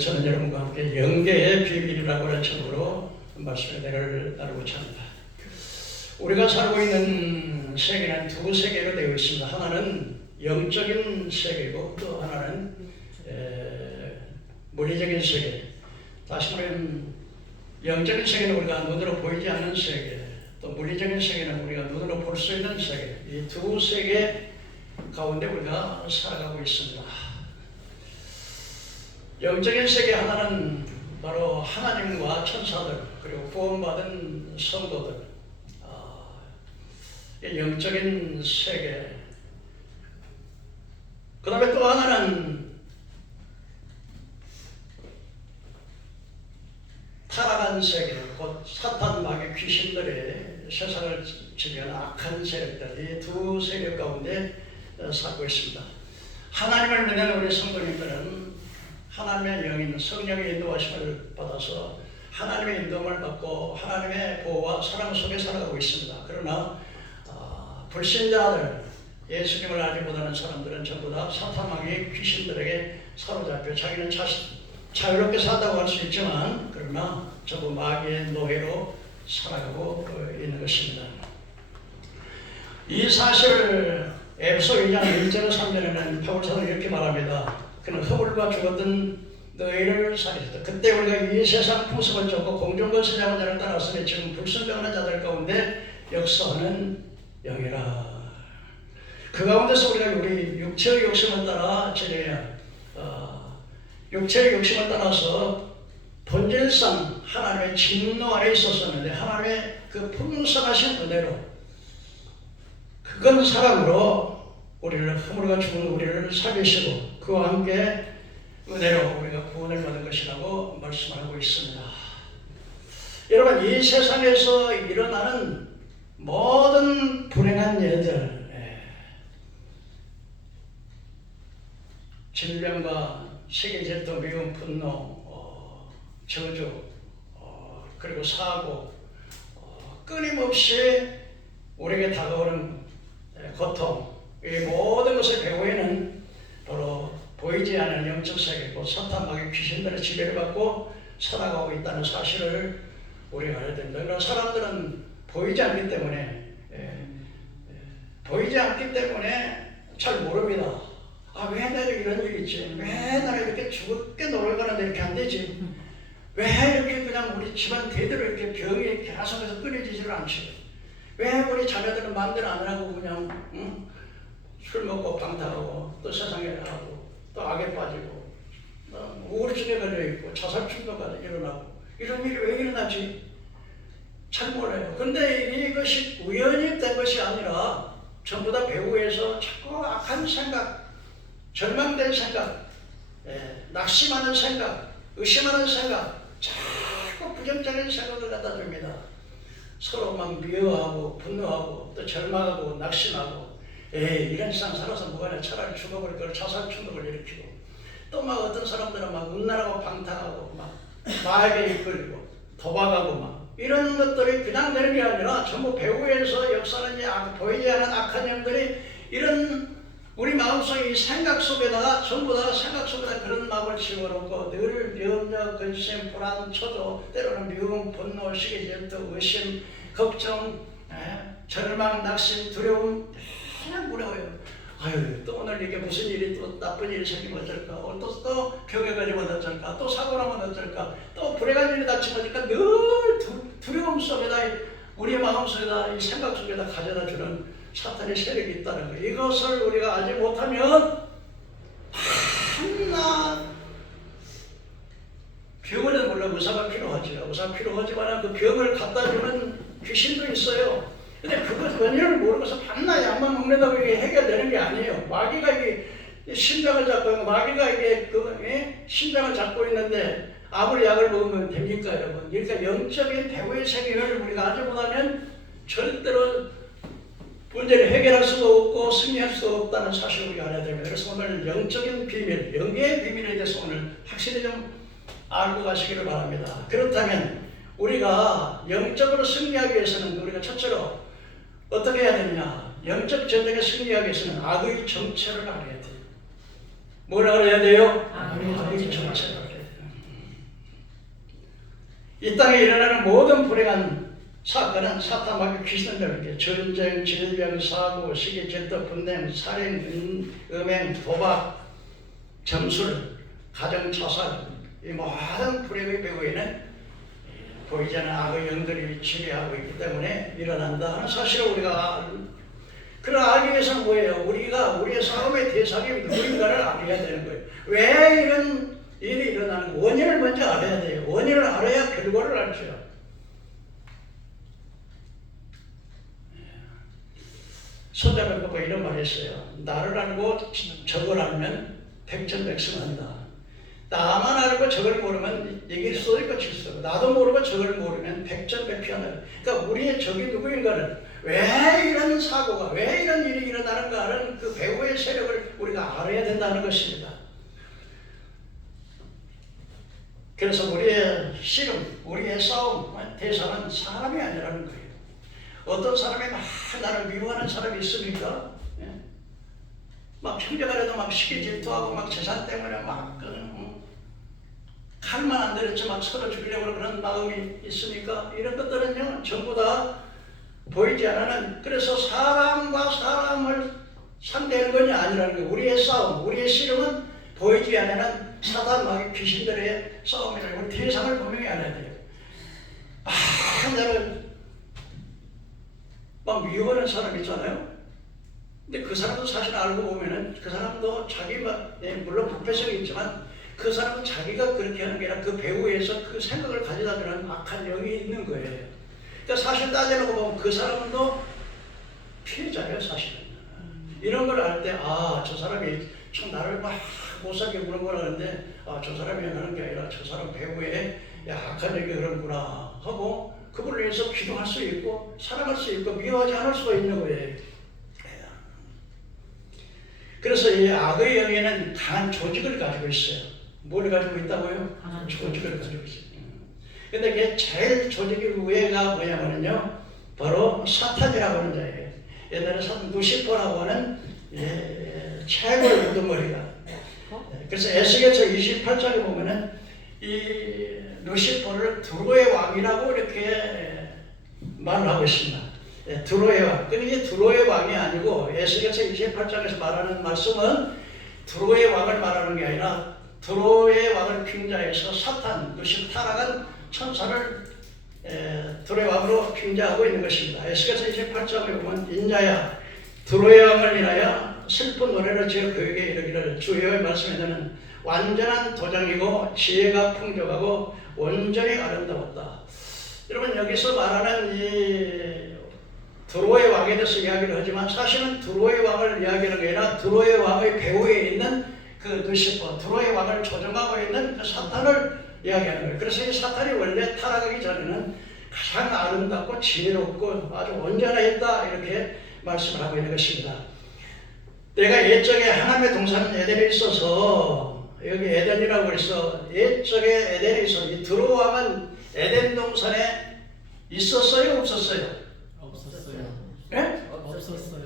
저는 여러분과 함께 영계의 비밀이라고 하는 책으로 말씀의 대를 나누고자 합니다. 우리가 살고 있는 세계는 두 세계로 되어 있습니다. 하나는 영적인 세계고 또 하나는 물리적인 세계. 다시 말하면 영적인 세계는 우리가 눈으로 보이지 않는 세계, 또 물리적인 세계는 우리가 눈으로 볼 수 있는 세계. 이 두 세계 가운데 우리가 살아가고 있습니다. 영적인 세계 하나는 바로 하나님과 천사들 그리고 구원받은 성도들, 영적인 세계. 그 다음에 또 하나는 타락한 세계, 곧 사탄 마귀 귀신들의 세상을 지배하는 악한 세력들, 이 두 세력 가운데 살고 있습니다. 하나님을 믿는 우리 성도님들은 하나님의 영인 성령의 인도하심을 받아서 하나님의 인도함을 받고 하나님의 보호와 사랑 속에 살아가고 있습니다. 그러나 불신자들, 예수님을 알지 못하는 사람들은 전부 다 사탄마귀 귀신들에게 사로잡혀 자기는 자유롭게 산다고 할 수 있지만 그러나 전부 마귀의 노예로 살아가고 있는 것입니다. 이 사실을 에베소 2장 1절로 3절에는 바울 사도는 이렇게 말합니다. 그는 허물과 죽었던 너희를 살리셨다. 그때 우리가 이 세상 풍습을 쫓고 공중권세 잡은 자를 따랐으니 지금 불순종하는 자들 가운데 역사하는 영이라. 그 가운데서 우리가 우리 육체의 욕심을 따라 육체의 욕심을 따라서 본질상 하나님의 진노 아래 있었었는데 하나님의 그 풍성하신 은혜로 그건 사랑으로 우리를 허물과 죽은 우리를 살리시고 그와 함께 은혜로 우리가 구원을 받은 것이라고 말씀하고 있습니다. 여러분, 이 세상에서 일어나는 모든 불행한 일들, 질병과 세계질도 미운 분노, 저주, 그리고 사고, 끊임없이 우리에게 다가오는 고통, 이 모든 것의 배후에는 바로 보이지 않는 영적 세계고 사탄 마귀 귀신들의 지배를 받고 살아가고 있다는 사실을 우리가 알아야 됩니다. 그러나 사람들은 보이지 않기 때문에 잘 모릅니다. 왜 내가 이런 일이 있지? 왜 나는 이렇게 죽게 놀러 가는데 이렇게 안 되지? 왜 이렇게 그냥 우리 집안 대대로 이렇게 병이 계속해서 끊어지지를 않지? 왜 우리 자녀들은 마음대로 안 하고 그냥 술 먹고 방탕하고 또 세상에 하고 또 악에 빠지고 우울증에 걸려있고 자살 충동가 일어나고 이런 일이 왜 일어나지? 잘 몰라요. 근데 이것이 우연히 된 것이 아니라 전부 다 배후에서 자꾸 악한 생각, 절망된 생각, 낙심하는 생각, 의심하는 생각, 자꾸 부정적인 생각을 갖다 줍니다. 서로 막 미워하고 분노하고 또 절망하고 낙심하고 이런 세상 살아서 뭐하냐, 차라리 죽어버릴 걸 자살 충동을 일으키고 또 막 어떤 사람들은 막 음란하고 방탕하고 막 마약에 이끌리고 도박하고 막 이런 것들이 그냥 되는 게 아니라 전부 배후에서 역사하는 보이지 않은 악한 영들이 이런 우리 마음속에 이 생각 속에다가 전부 다 생각 속에다 그런 마음을 집어넣고 늘 염려, 근심, 불안, 초조, 때로는 미움, 분노, 시기질투, 의심, 걱정, 절망, 낙심, 두려움 그냥 무려워요. 또 오늘 이게 무슨 일이 또 나쁜 일이 생기면 어쩔까? 또 병에 걸리면 어쩔까? 또 사고 나면 어쩔까? 또 불행한 일이 닥치면 어쩔까? 늘 두려움 속에다 우리의 마음 속에다 이 생각 속에다 가져다 주는 사탄의 세력이 있다는 거예요. 이것을 우리가 알지 못하면 한낱 병원에 물론 의사가 필요하지요. 의사가 필요하지만 그 병을 갖다 주는 귀신도 있어요. 근데 그것 원인을 모르면서 밤낮 약만 먹는다고 이게 해결되는 게 아니에요. 마귀가 이게 심장을 잡고 있고 마귀가 이게 심장을 잡고 있는데 아무리 약을 먹으면 됩니까, 여러분? 그러니까 영적인 배후의 세계를 우리가 알지 못하면 절대로 문제를 해결할 수도 없고 승리할 수도 없다는 사실을 우리가 알아야 됩니다. 그래서 오늘 영적인 비밀, 영계의 비밀에 대해서 오늘 확실히 좀 알고 가시기를 바랍니다. 그렇다면 우리가 영적으로 승리하기 위해서는 우리가 첫째로 어떻게 해야 되느냐? 영적 전쟁에 승리하기 위해서는 악의 정체를 알아야 돼요. 뭘 알아야 돼요? 악의 정체를 알아야 돼요. 이 땅에 일어나는 모든 불행한 사건은 사탄 마귀 귀신들에게 전쟁, 질병, 사고, 시기, 질투, 분냄, 살인, 음행, 도박, 점술, 가정 자살, 이 모든 불행의 배후에는 보이지 않는 악의 영들이 지배하고 있기 때문에 일어난다 하는 사실을 우리가 그걸 알기 위해서는 뭐예요? 우리가 우리의 싸움의 대상이 누구인가를 알아야 되는 거예요. 왜 이런 일이 일어나는 거? 원인을 먼저 알아야 돼요. 원인을 알아야 결과를 알죠. 손자를 보고 이런 말 했어요. 나를 알고 적을 알면 백전백승한다. 나만 알고 적을 모르면 이길 수도 있고 질 수도 있고, 나도 모르고 적을 모르면 백전백패한다. 그러니까 우리의 적이 누구인가를, 왜 이런 사고가, 왜 이런 일이 일어나는가 하는 그 배후의 세력을 우리가 알아야 된다는 것입니다. 그래서 우리의 씨름, 우리의 싸움, 대상은 사람이 아니라는 거예요. 어떤 사람이 막 나를 미워하는 사람이 있습니까? 막 형제간에도 막 시기 질투하고 막 재산 때문에 막 칼만 안 들였지 막 서로 죽이려고 그런 마음이 있습니까? 이런 것들은요 전부 다 보이지 않는, 그래서 사람과 사람을 상대하는 것이 아니라는 거예요. 우리의 싸움, 우리의 씨름은 보이지 않는 사단 마귀 귀신들의 싸움이라고. 우리 대상을 분명히 알아야 돼요. 나를 막 미워하는 사람 있잖아요. 근데 그 사람도 사실 알고 보면은 그 사람도 자기가 물론 부패성이 있지만 그 사람은 자기가 그렇게 하는 게 아니라 그 배후에서 그 생각을 가지다 보는 악한 영이 있는 거예요. 그러니까 사실 따져놓고 보면 그 사람도 피해자예요, 사실은. 이런 걸 알 때, 저 사람이 참 나를 막 못살게 구는 거라 하는데, 저 사람이 하는 게 아니라 저 사람 배후에 악한 영이 그런구나 하고 그분을 위해서 기도할 수 있고 사랑할 수 있고 미워하지 않을 수가 있는 거예요. 그래서 이 악의 영에는 강한 조직을 가지고 있어요. 뭘 가지고 있다고요? 조직을 가지고 있어요. 근데 그게 제일 조직의 위에가 뭐냐면요, 바로 사탄이라고 하는 자예요. 옛날에 사탄 루시퍼라고 하는 최고의 우두머리가. 그래서 에스겔서 28장에 보면은 이 루시퍼를 두로의 왕이라고 이렇게 말을 하고 있습니다. 두로의 왕. 근데 이게 두로의 왕이 아니고 에스겔서 28장에서 말하는 말씀은 두로의 왕을 말하는 게 아니라 두로의 왕을 빙자해서 사탄, 루시퍼 타락한 천사를 두로의 왕으로 빙자하고 있는 것입니다. 에스겔서 28장에 보면 인자야 두로의 왕을 인하여 슬픈 노래를 지어 그에게 이르기를 주 여호와의 말씀에는 완전한 도장이고 지혜가 풍족하고 온전히 아름다웠다. 여러분 여기서 말하는 이 두로의 왕에 대해서 이야기를 하지만 사실은 두로의 왕을 이야기하는 게 아니라 두로의 왕의 배후에 있는 그 루시퍼, 두로의 왕을 조종하고 있는 그 사탄을 이야기하는 거예요. 그래서 이 사탄이 원래 타락하기 전에는 가장 아름답고 지혜롭고 아주 온전했다 이렇게 말씀을 하고 있는 것입니다. 내가 옛적에 하나님의 동산 에덴에 있어서 여기 에덴이라고 그래서 옛적에 에덴에 있어 이 두로 왕은 에덴 동산에 있었어요, 없었어요? 없었어요. 예? 없었어요.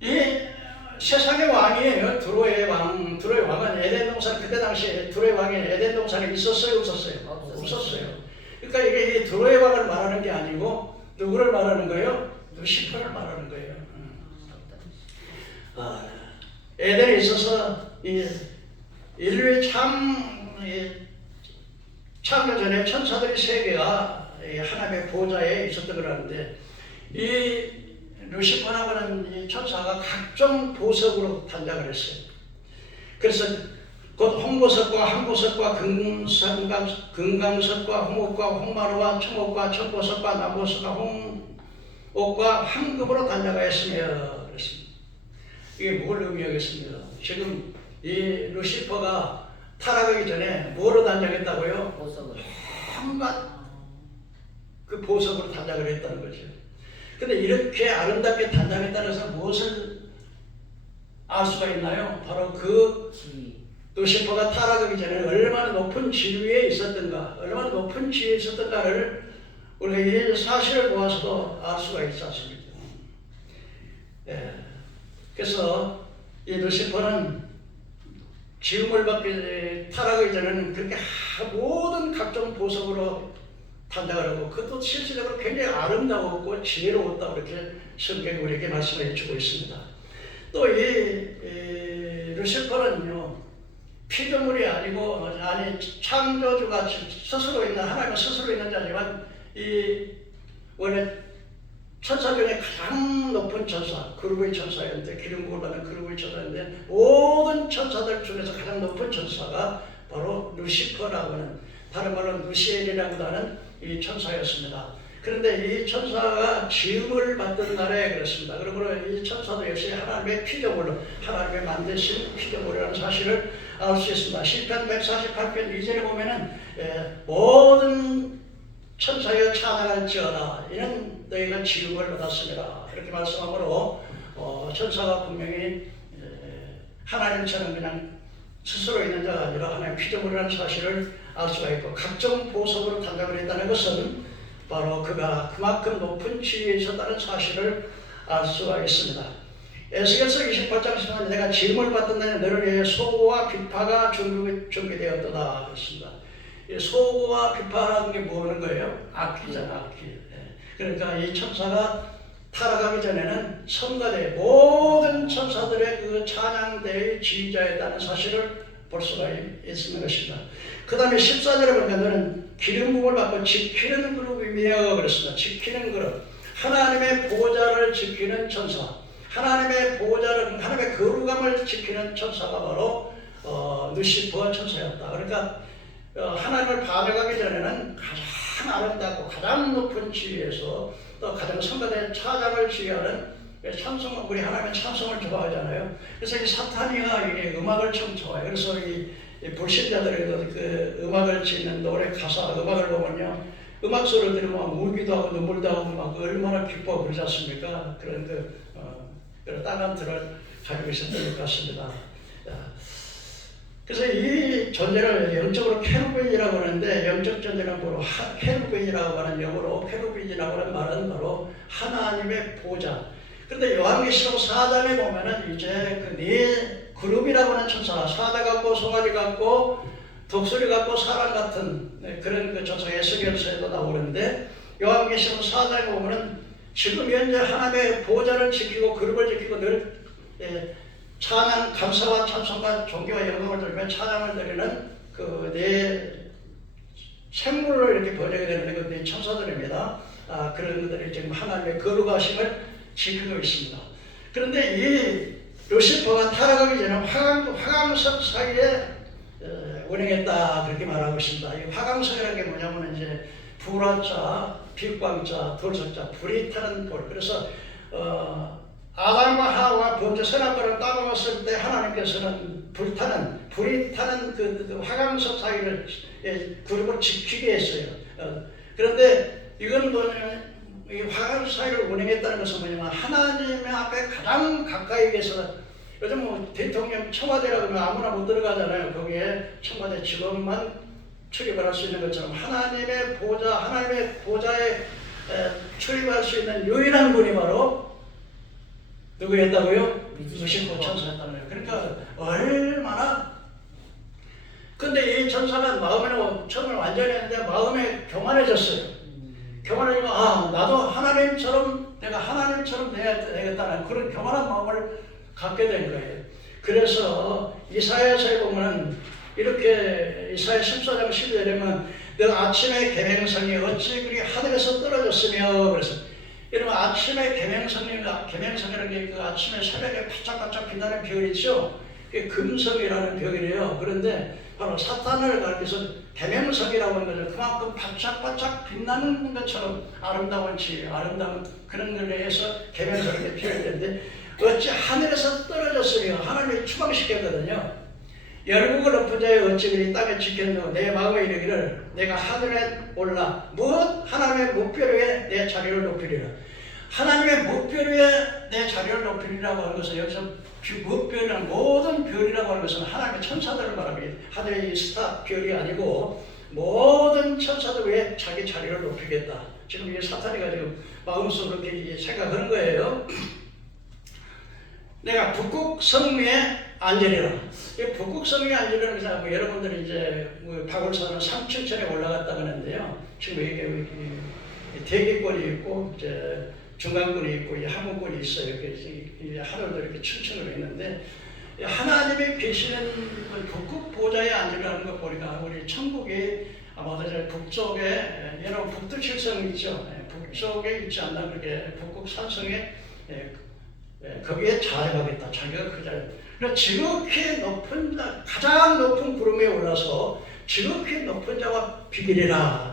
이 세상의 왕이에요. 두로의 왕. 두로의 왕은 에덴 동산, 그때 당시에 두로의 왕이 에덴 동산에 있었어요, 없었어요? 없었어요. 그러니까 이게 두로의 왕을 말하는 게 아니고 누구를 말하는 거예요? 루시퍼를 말하는 거예요. 에덴에 있어서 이 인류의 창조 전에 천사들이 세 개가 하나님의 보좌에 있었던 거라는데 이 루시퍼라고 하는 이 천사가 각종 보석으로 단장을 했어요. 그래서 곧 홍보석과 항보석과 금강석과 홍옥과 홍마루와 청옥과 청보석과 남보석과 홍옥과 황금으로 단장하였으며 그랬습니다. 이게 뭘 의미하겠습니까? 지금 이 루시퍼가 타락하기 전에 뭐로 단장했다고요? 보석을. 한갓 그 보석으로 단장을 했다는 거죠. 근데 이렇게 아름답게 단장했다는 것은 무엇을 알 수가 있나요? 바로 그 루시퍼가 타락하기 전에 얼마나 높은 지위에 있었던가, 얼마나 높은 지위에 있었던가를 우리가 이 사실을 보아서도 알 수가 있지 않습니까? 그래서 이 루시퍼는 지음을 받기 타락하기 전에는 그렇게 모든 각종 보석으로 탄다고 하고 그것도 실질적으로 굉장히 아름다웠고 지혜로웠다고 이렇게 성경이 우리에게 말씀을 해주고 있습니다. 또 이 루시퍼는요 피조물이 아니고 창조주가 스스로 있는 하나님은 스스로 있는 자지만 이 원래 천사 중에 가장 높은 천사, 그룹의 천사였는데 기름 부음을 받은 그룹의 천사였는데 모든 천사들 중에서 가장 높은 천사가 바로 루시퍼라고 하는 다른 말로 루시엘이라고 하는 이 천사였습니다. 그런데 이 천사가 지음을 받던 날에 그렇습니다. 그러므로 이 천사도 역시 하나님의 피조물로 하나님의 만드신 피조물이라는 사실을 알 수 있습니다. 시편 148편 2절에 보면은 모든 천사여 찬양할지어다 이는 너희가 지음을 받았습니다. 이렇게 말씀하므로 천사가 분명히 하나님처럼 그냥 스스로 있는 자가 아니라 하나님의 피조물이라는 사실을 알 수가 있고 각종 보석으로 탄생을 했다는 것은 바로 그가 그만큼 높은 지위에 있었다는 사실을 알 수가 있습니다. 에스겔서 28장 10절 내가 지음을 받던 날에 너를 위해 소고와 비파가 준비되었도다 그랬습니다. 소고와 비파라는 게 뭐는 거예요? 악기잖아, 악기. 그러니까 이 천사가 타락하기 전에는 성가대 모든 천사들의 그 찬양대의 지휘자였다는 사실을 볼 수가 있는 것입니다. 그 다음에 14절에 보니까 너는 기름 부음을 받고 지키는 그룹이며 그랬습니다. 지키는 그룹. 하나님의 보좌를 지키는 천사. 하나님의 보좌를, 하나님의 거룩함을 지키는 천사가 바로 루시퍼 천사였다. 그러니까 하나님을 반역하기 전에는 가장 아름답고 가장 높은 지위에서 또 가장 성가된 찬양을 지휘하는 찬송, 우리 하나님은 찬송을 좋아하잖아요. 그래서 이 사탄이가 이게 음악을 참 좋아해요. 그래서 이 불신자들에도 그 음악을 짓는 노래 가사, 음악을 보면요. 음악 소리를 들으면 막 울기도 하고 눈물도 하고 막 얼마나 기뻐 그러지 않습니까? 그런 그런 따감들을 가지고 있었던 것 같습니다. 그래서 이 존재를 영적으로 케루빈이라고 하는데 영적 존재는 바로 케루빈이라고 하는 영어로 케루빈이라고 하는 말은 바로 하나님의 보좌. 그런데 요한계시록 4장에 보면은 이제 그 네 그룹이라고 하는 천사, 사자 같고 송아지 같고 독수리 같고 사람 같은 그런 그 천사 에스겔서에도 나오는데 요한계시록 4장에 보면은 지금 현재 하나님의 보좌를 지키고 그룹을 지키고 늘 찬양, 감사와 찬송과 존경과 영광을 드리며 찬양을 드리는 그 네 생물로 이렇게 번역이 되는 그 네 천사들입니다. 그런 것들이 지금 하나님의 거룩하심을 지키고 있습니다. 그런데 이 루시퍼가 타락하기 전에 화강석 사이에 운행했다 그렇게 말하고 있습니다. 이 화강석이라는 게 뭐냐면 이제 불화자, 빛광자, 돌석자, 불이 타는 돌. 그래서 아담과 하와가 범죄 선악과를 따먹었을 때 하나님께서는 불이 타는 그 화강석 사이를 그룹을 지키게 했어요. 그런데 이건 뭐냐면 이 화강석 사이를 운행했다는 것은 뭐냐면 하나님의 앞에 가장 가까이 계서 요즘 뭐 대통령 청와대라고 하면 아무나 못 들어가잖아요. 거기에 청와대 직원만 출입을 할 수 있는 것처럼 하나님의 보좌에 출입할 수 있는 유일한 분이 바로 누구였다고요? 루시퍼 천사였다는 거예요. 그러니까 얼마나 근데 이 천사가 마음에는 처음에 완전히 했는데 마음에 교만해졌어요. 교만해지면 나도 하나님처럼 내가 하나님처럼 돼야 되겠다는 그런 교만한 마음을 갖게 된 거예요. 그래서 이사야서에 보면 이렇게 이사야 14장 12절에 보면 너 아침의 계명성이 어찌 그리 하늘에서 떨어졌으며 그래서 이러면 아침의 계명성이라는 게 그 아침에 새벽에 바짝바짝 빛나는 별이 있죠. 그게 금성이라는 별이래요. 그런데 바로 사탄을 가리켜서 계명성이라고 하는 거죠. 그만큼 바짝바짝 빛나는 것처럼 아름다운 그런 걸로 해서 계명성이 표현되는데 어찌 하늘에서 떨어졌으며 하나님이 추방시켰거든요. 열국을 엎은 자의 어찌 그리 땅에 지켰노 내 마음에 이르기를 내가 하늘에 올라 무엇 하나님의 목별 위에 내 자리를 높이리라. 하나님의 목별 위에 내 자리를 높이리라고 하는 것은 여기서 목별이라는 모든 별이라고 하는 것은 하나님의 천사들을 말합니다. 하늘의 스타 별이 아니고 모든 천사들 위에 자기 자리를 높이겠다. 지금 이 사탄이가 지금 마음속으로 그렇게 생각하는 거예요. 내가 북극 성위에 앉으리라. 북극 성위에 앉으리라는 것은 여러분들이 이제 박울산은 3,7천에 올라갔다 그러는데요. 지금 이게 대기권이 있고 이제 중간권이 있고 이 하문권이 있어요. 이렇게 하늘도 이렇게 층층으로 있는데 하나님이 계시는 북극 보좌에 앉으라는 거 보니까 우리 천국이 아마도 북쪽에 여러분 북두칠성 있죠. 북쪽에 있지 않나 그렇게 북극 산성에 거기에 자행하겠다. 자기가 그 자리. 그러니까 지극히 높은 자, 가장 높은 구름에 올라서 지극히 높은 자와 비기리라.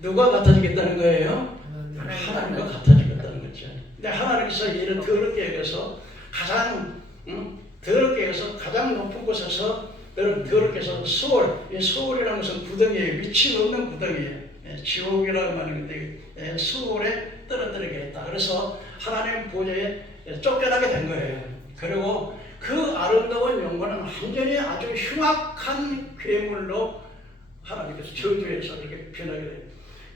누가 같아지겠다는 거예요? 하나님과 같아지겠다는 거죠. 근데 하나님께서 이를 더럽게 여겨서 가장 더럽게 해서 가장 높은 곳에서 여러분 더럽게 해서 이 수월이라는 것은 구덩이에요. 미친 없는 구덩이에요. 지옥이라고 말하는데 수월에 떨어뜨리겠다. 그래서 하나님 보좌에 쫓겨나게 된 거예요. 그리고 그 아름다운 영광은 완전히 아주 흉악한 괴물로 하나님께서 저주해서 이렇게 변하게 돼요.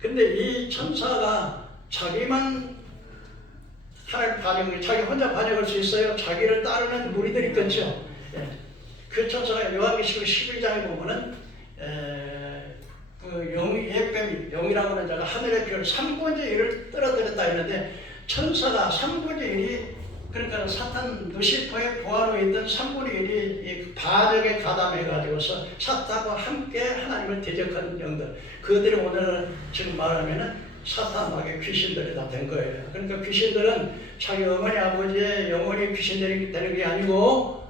근데 이 천사가 자기만 하나님 반영을 자기 혼자 반영할 수 있어요. 자기를 따르는 무리들이 있겠죠. 그 천사가 요한계시록 12장에 보면은 그 예뱀 영이라고 하는 자가 하늘의 별 3분의 1을 떨어뜨렸다 했는데 천사가 3분의 1이 그러니까 사탄 루시퍼의 보화로 있던 3분의 1이 반역에 가담해가지고서 사탄과 함께 하나님을 대적한 영들 그들이 오늘은 지금 말하면은 사탄 마귀 귀신들이 다 된 거예요. 그러니까 귀신들은 자기 어머니 아버지의 영혼이 귀신들이 되는 게 아니고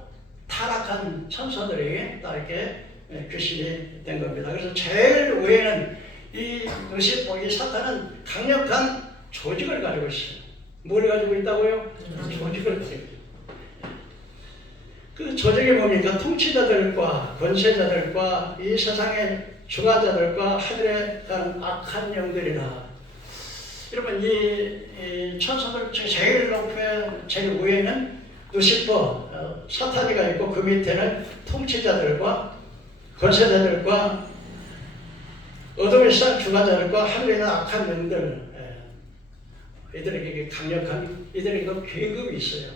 타락한 천사들이 다 이렇게 귀신이 된 겁니다. 그래서 제일 위에는 이 루시퍼, 이 사탄은 강력한 조직을 가지고 있어요. 뭘 가지고 있다고요? 조직을 가지고 있어요. 그 조직이 뭡니까? 통치자들과 권세자들과 이 세상의 중화자들과 하늘에 가는 악한 영들이라. 여러분 이 천사들 제일 높에 제일 위에는 루시퍼 사탄이가 있고 그 밑에는 통치자들과 권세자들과 어둠의 세상 중화자들과 하늘에 있는 악한 영들 이들에게 강력한 이들에게 계급이 있어요.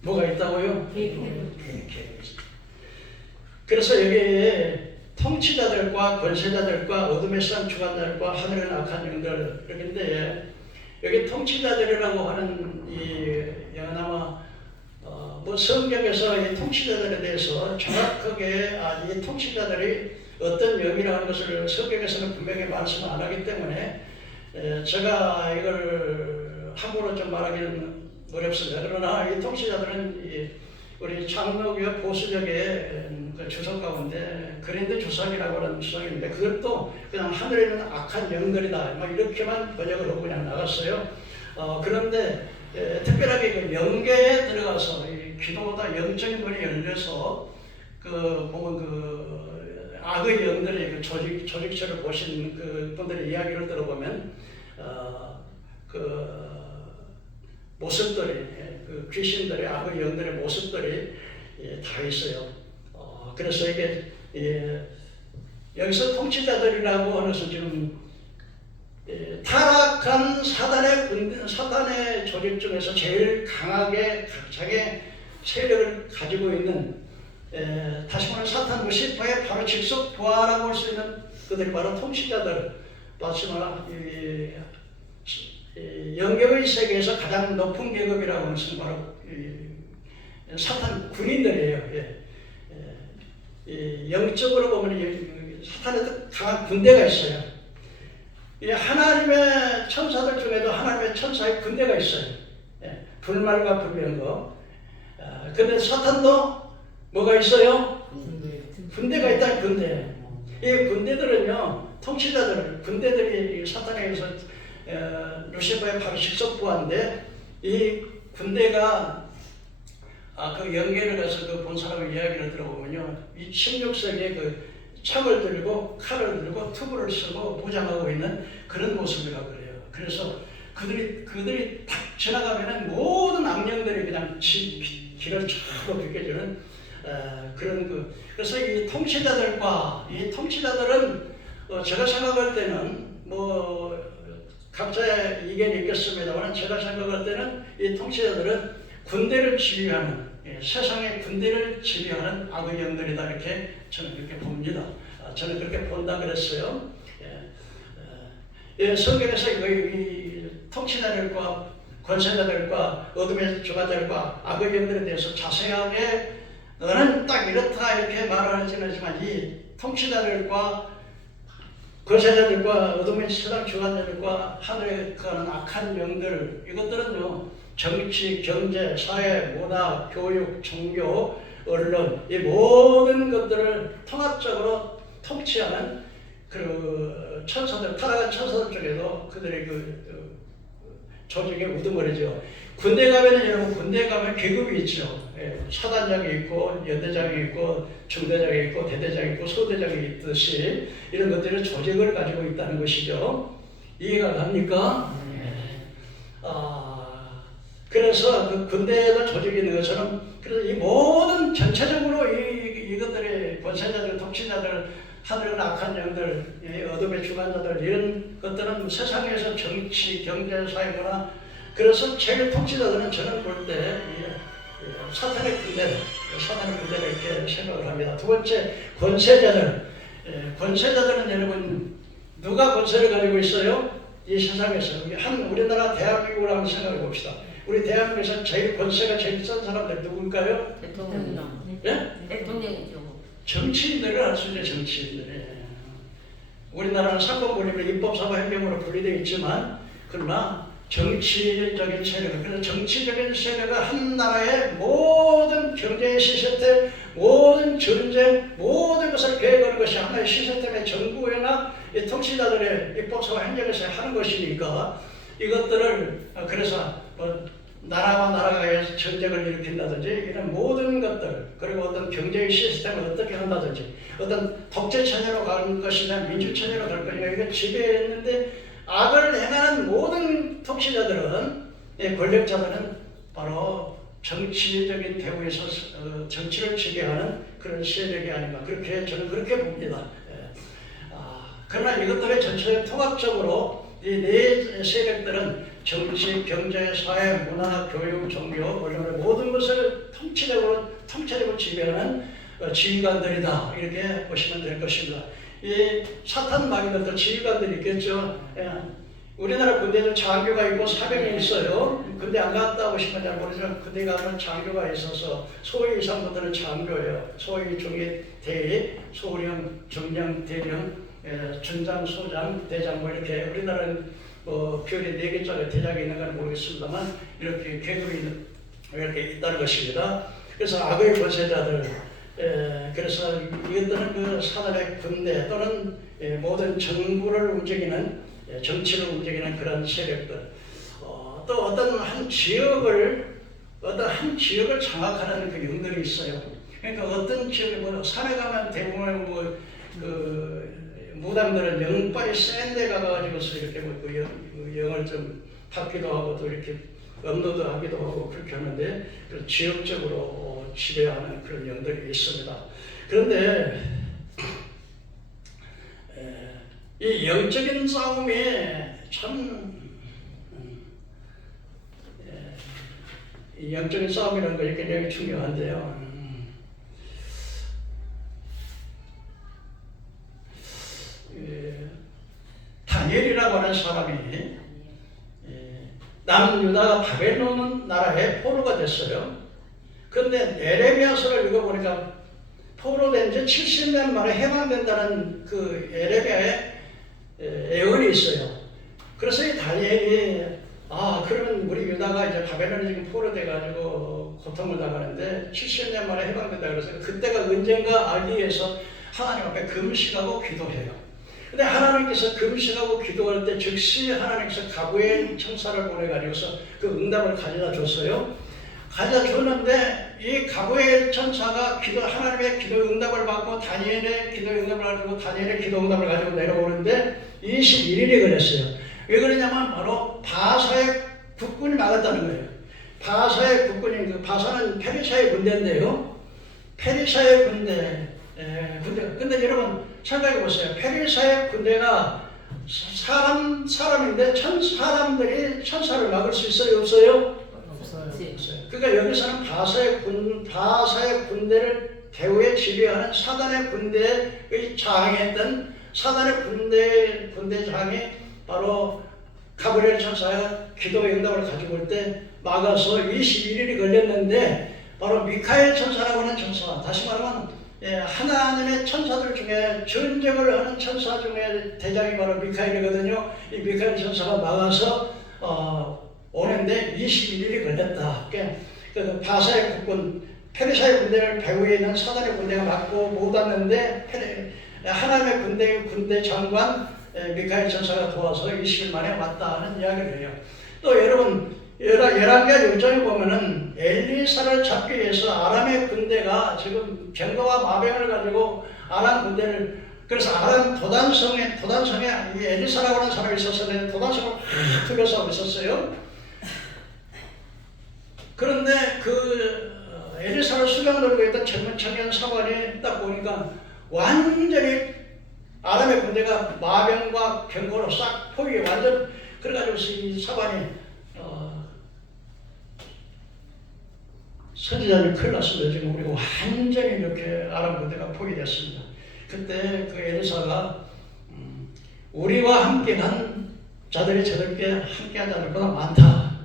뭐가 있다고요? 계급이 있어요. 그래서 여기에 통치자들과 권세자들과 어둠의 세상 주관자들과 하늘의 악한 영들 그런데 여기 통치자들이라고 하는 이 영어나마 뭐 성경에서 이 통치자들에 대해서 정확하게 이 통치자들이 어떤 영이라는 것을 성경에서는 분명히 말씀 안 하기 때문에 제가 이걸 함부로 좀 말하기는 어렵습니다. 그러나 이 통치자들은 우리 창노교회 보수적의 그 주석 가운데 그랜드 주석이라고 하는 주석인데 그것도 그냥 하늘에 있는 악한 영들이다 뭐 이렇게만 번역을 하고 그냥 나갔어요. 그런데 특별하게 그 영계에 들어가서 이 기도보다 영적인 문이 열려서 그 보면 그 악의 영들의 그 조직처를 보신 그 분들의 이야기를 들어보면 그 모습들이 그 귀신들의 악의 영들의 모습들이 다 있어요. 그래서 이게 여기서 통치자들이라고 하는 것은 지금 타락한 사단의 조직 중에서 제일 강하게 자기 세력을 가지고 있는 다시 말하면 사탄 루시퍼의 바로 직속 부하라고 할 수 있는 그들이 바로 통치자들 다시 말하면 영계의 세계에서 가장 높은 계급이라고 하는 것은 바로 사탄 군인들이에요. 영적으로 보면 사탄에도 강한 군대가 있어요. 하나님의 천사들 중에도 하나님의 천사의 군대가 있어요. 불말과 불병거. 근데 사탄도 뭐가 있어요? 군대가 있다. 군대. 이 군대들은요, 통치자들, 군대들이 사탄에 의해서 루시퍼의 바로 직속부하인데 이 군대가 그 영계를 가서 그 본 사람의 이야기를 들어보면요, 이 16세기에 그 창을 들고 칼을 들고 투구를 쓰고 무장하고 있는 그런 모습이라고 그래요. 그래서 그들이 딱 지나가면은 모든 악령들이 그냥 길을 차고 비켜주는 그런 그래서 이 통치자들과 이 통치자들은 제가 생각할 때는 뭐 각자의 이견이 있겠습니다만 제가 생각할 때는 이 통치자들은 군대를 지휘하는 세상의 군대를 지휘하는 악의 영들이다 이렇게 저는 그렇게 봅니다. 저는 그렇게 본다 그랬어요. 예, 성경에서 이 통치자들과 권세자들과 어둠의 주관자들과 악의 영들에 대해서 자세하게 너는 딱 이렇다 이렇게 말을 하지는 않지만 이 통치자들과 권세자들과 어둠의 세상 주관자들과 하늘에 가는 악한 영들 이것들은요 정치, 경제, 사회, 문화, 교육, 종교, 언론 이 모든 것들을 통합적으로 통치하는 그 천사들, 타락한 천사들 중에도 그들의 조직의 우두머리죠. 군대 가면은 여러분 군대 가면 계급이 있죠. 예, 사단장이 있고 연대장이 있고 중대장이 있고 대대장이 있고 소대장이 있듯이 이런 것들은 조직을 가지고 있다는 것이죠. 이해가 갑니까? 그래서 그 군대에도 조직이 있는 것처럼 그래서 이 모든 전체적으로 이것들의 권세자들, 통치자들, 하늘은 악한 영들, 어둠의 주관자들 이런 것들은 세상에서 정치, 경제, 사회, 문화 그래서 제일 통치자들은 저는 볼 때 사탄의 군대를 이렇게 생각을 합니다. 두 번째 권세자들, 권세자들은 여러분 누가 권세를 가지고 있어요? 이 세상에서 우리나라 대한민국을 한번 생각해 봅시다. 우리 대한민국에서 제일 권세가 제일 센 사람들 누굴까요? 대통령. 예? 대통령이죠. 정치인들을 할 수 있는 정치인들. 우리나라는 상권분립을 입법사법행정으로 분리되어 있지만 그러나 정치적인 세력, 그래서 정치적인 세력은 한 나라의 모든 경제 시스템, 모든 전쟁, 모든 것을 계획하는 것이 하나의 시스템의 정부나 통치자들의 입법사법 행정에서 하는 것이니까 이것들을 그래서 나라와 나라가 전쟁을 일으킨다든지 이런 모든 것들 그리고 어떤 경제의 시스템을 어떻게 한다든지 어떤 독재 체제로 가는 것이냐 민주 체제로 갈 것이냐 이걸 지배했는데 악을 행하는 모든 통치자들은 권력자들은 바로 정치적인 대우에서 정치를 지배하는 그런 세력이 아닌가 그렇게 저는 그렇게 봅니다. 그러나 이것들의 전체 통합적으로 이 네 세력들은 정치, 경제, 사회, 문화, 교육, 종교, 언론의 모든 것을 통치적으로 지배하는 지휘관들이다 이렇게 보시면 될 것입니다. 이 사탄 마귀들도 지휘관들이 있겠죠. 우리나라 군대도 장교가 있고 사병이 있어요. 군대 안 갔다 오시면 잘 모르지만 군대 가면 장교가 있어서 소위 이상부터는 장교예요. 소위, 중위, 대위, 소령, 중령, 대령, 준장, 소장, 대장 뭐 이렇게 우리나라는 별이 4개짜리 대장이 있는 건 모르겠습니다만 이렇게 계급이 이렇게 있다는 것입니다. 그래서 악의 권세자들 그래서 이것들은 그 사단의 군대 또는 모든 정부를 움직이는 정치를 움직이는 그런 세력들 또 어떤 한 지역을 장악하는 그 영들이 있어요. 그러니까 어떤 지역에 산에 가면 대부분 무당들은 영빨이 센 데 가가지고서 이렇게 영을 좀 받기도 하고 또 이렇게 업로드 하기도 하고 그렇게 하는데 지역적으로 지배하는 그런 영들이 있습니다. 그런데 이 영적인 싸움이 참 이 영적인 싸움이라는 것이 굉장히 중요한데요. 다니엘이라고 하는 사람이 남유다가 바벨론 나라의 포로가 됐어요. 그런데 에레미야서를 읽어보니까 포로된 지 70년 만에 해방된다는 그 에레미야의 예언이 있어요. 그래서 이 다니엘이 그러면 우리 유다가 이제 바벨론에 지금 포로돼가지고 고통을 당하는데 70년 만에 해방된다 그래서 그때가 언젠가 알기 위해서 하나님 앞에 금식하고 기도해요. 근데 하나님께서 금식하고 기도할 때 즉시 하나님께서 가부엘 천사를 보내가지고서 그 응답을 가져다 줬어요. 가져다 줬는데 이 가부엘 천사가 하나님의 기도 응답을 받고 다니엘의 기도 응답을 가지고 다니엘의 기도 응답을 가지고 내려오는데 21일이 걸렸어요. 왜 그러냐면 바로 바사의 국군이 막았다는 거예요. 바사의 국군이 바사는 페르시아의 군대인데요. 페르시아의 군대. 근데 여러분 생각해 보세요. 페르시아의 군대가 사람인데 사람들이 천사를 막을 수 있어요? 없어요? 없어요. 그러니까 여기서는 바사의 군대를 대우에 지배하는 사단의 군대의 장했던 사단의 군대장이 바로 가브리엘 천사가 기도의 응답을 가지고 올 때 막아서 21일이 걸렸는데 바로 미카엘 천사라고 하는 천사, 다시 말하면 하나님의 천사들 중에 전쟁을 하는 천사 중에 대장이 바로 미카엘이거든요. 이 미카엘 천사가 막아서 오는데 21일이 걸렸다. 그 바사의 국군, 페르시아의 군대를 배후에 있는 사단의 군대가 막고 못 왔는데 하나님의 군대 장관 미카엘 천사가 도와서 20일 만에 왔다 하는 이야기를 해요. 또 여러분 열왕기하 6장에 보면은 엘리사를 잡기 위해서 아람의 군대가 지금 병거와 마병을 가지고 아람 군대를, 그래서 아람 도단성에 이 엘리사라고 하는 사람이 있었는데 도단성을 확 둘러싸고 있었어요. 그런데 그 엘리사를 수병 들고 있던 젊은 청년 사관이 딱 보니까 완전히 아람의 군대가 마병과 병거로 싹 포위해 완전, 그래가지고 이 사관이 선지자님 큰일 났습니다. 지금 우리가 완전히 이렇게 아람 군대가 포위됐습니다. 그때 그 엘리사가 우리와 함께한 자들이 저들께 함께한 자들보다 많다.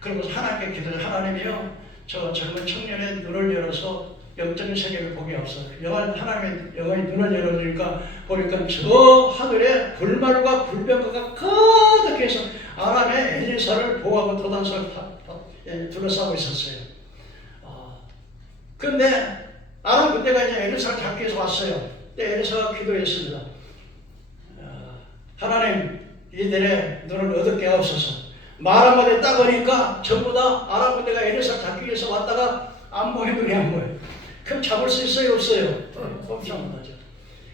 그리고 하나님께 기도해, 하나님이요 저 젊은 청년의 눈을 열어서 영적인 세계를 보게 없어. 하나님의 영의 눈을 열어주니까 보니까 저 하늘에 불말과 불병거가 가득해서 아람의 엘리사를 보호하고 도단성을 둘러싸고 있었어요. 그런데 아람 군대가 이제 엘리사를 잡기 위해서 왔어요. 엘리사가 기도했습니다. 하나님 이들의 눈을 어둡게 하옵소서. 말 한마디 딱 하니까 전부 다 아람 군대가 엘리사를 잡기 위해서 왔다가 안 보여, 눈이 안 보여. 그럼 잡을 수 있어요, 없어요? 없죠.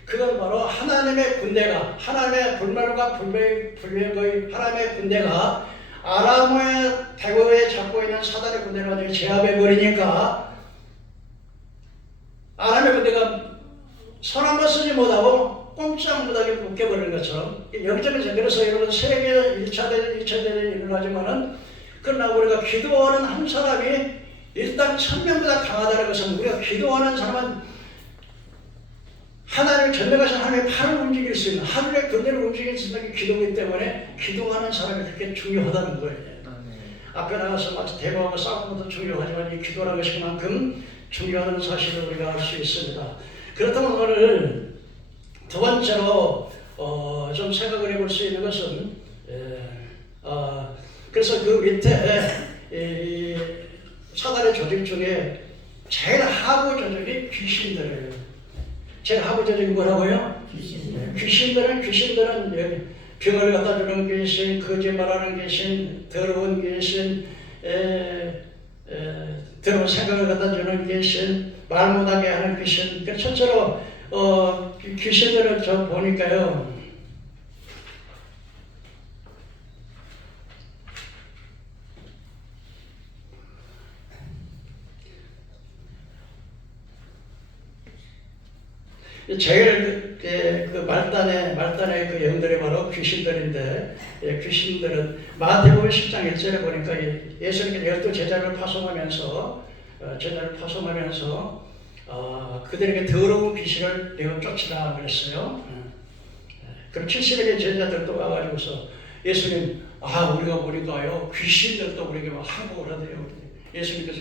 그건 바로 하나님의 군대가, 하나님의 불말과 불병거의 하나님의 군대가 아람의 대거에 잡고 있는 사단의 군대를 완전히 제압해 버리니까 아람의 군대가 손 한 번 쓰지 못하고 꼼짝 못하게 묶여버리는 것처럼 영적인 세계. 그래서 여러분 세계 1차 대전, 2차 대전이 일어나지만은 그러나 우리가 기도하는 한 사람이 일단 1000명보다 강하다는 것은, 우리가 기도하는 사람은 하나님을 전능하신 하나님의 팔을 움직일 수 있는, 하늘의 군대를 움직일 수 있는 게 기도이기 때문에 기도하는 사람이 그렇게 중요하다는 거예요. 앞에 나가서 마치 대모하고 싸우는 것도 중요하지만 이 기도라는 것이 그만큼 중요한 사실을 우리가 알 수 있습니다. 그렇다면 오늘 두 번째로 좀 생각을 해볼 수 있는 것은 그래서 그 밑에 사단의 조직 중에 제일 하부 조직이 귀신들이에요. 제일 하부 조직이 뭐라고요? 귀신들은 병을 갖다 주는 귀신, 거짓말하는 귀신, 더러운 귀신, 더러운 생각을 갖다 주는 귀신, 말 못하게 하는 귀신. 그 첫째로 귀신들을 저 보니까요. 제일 그 말단의 그 영들이 바로 귀신들인데, 귀신들은 마태복음 10장 1절에 보니까 예수님께서 12 제자를 파송하면서 그들에게 더러운 귀신을 내어 쫓으라 그랬어요. 그럼 70의 제자들도 와가지고서 예수님, 우리가 보니까요 귀신들도 우리에게 막 항복을 하대요. 예수님께서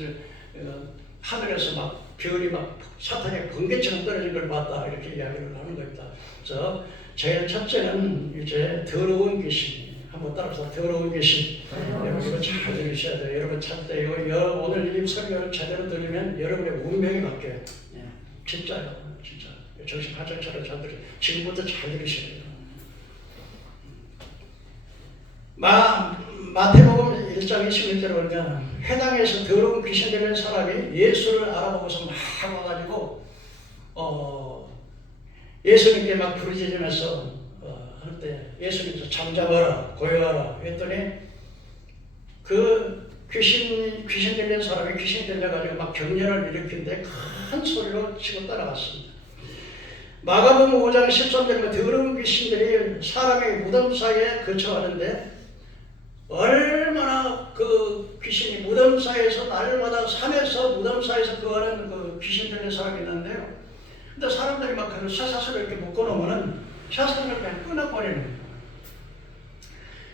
하늘에서 막 별이 막 사탄의 번개처럼 떨어진 걸 봤다, 이렇게 이야기를 하는 겁니다. 그래서 제일 첫째는 이제 더러운 귀신. 한번 따라서 더러운 귀신. 여러분 이거 잘 들으셔야 돼요. 여러분 찾대요. 오늘 이 설교를 제대로 들으면 여러분의 운명이 바뀌어요. 진짜요, 진짜. 정신 바짝 차려 잘 들으세요. 지금부터 잘 들으셔야 돼요. 마태복음 1장 21절에 보니까 회당에서 더러운 귀신 들린 사람이 예수를 알아보고서 막 와가지고 예수님께 막 부르짖으면서 할 때 예수님께서 잠잠하라, 고요하라 했더니 그 귀신 들린 사람이 귀신 들려가지고 막 격렬을 일으키는데 큰 소리로 치고 따라갔습니다. 마가복음 5장 13절에 더러운 귀신들이 사람의 무덤 사이에 거처하는데 얼마나 그 귀신이 무덤 사이에서 날마다 산에서 무덤 사이에서 거하는 그 귀신 들린 사람이 있는데요. 근데 사람들이 막 그 쇠사슬을 이렇게 묶어놓으면은 쇠사슬을 그냥 끊어버리는 거예요.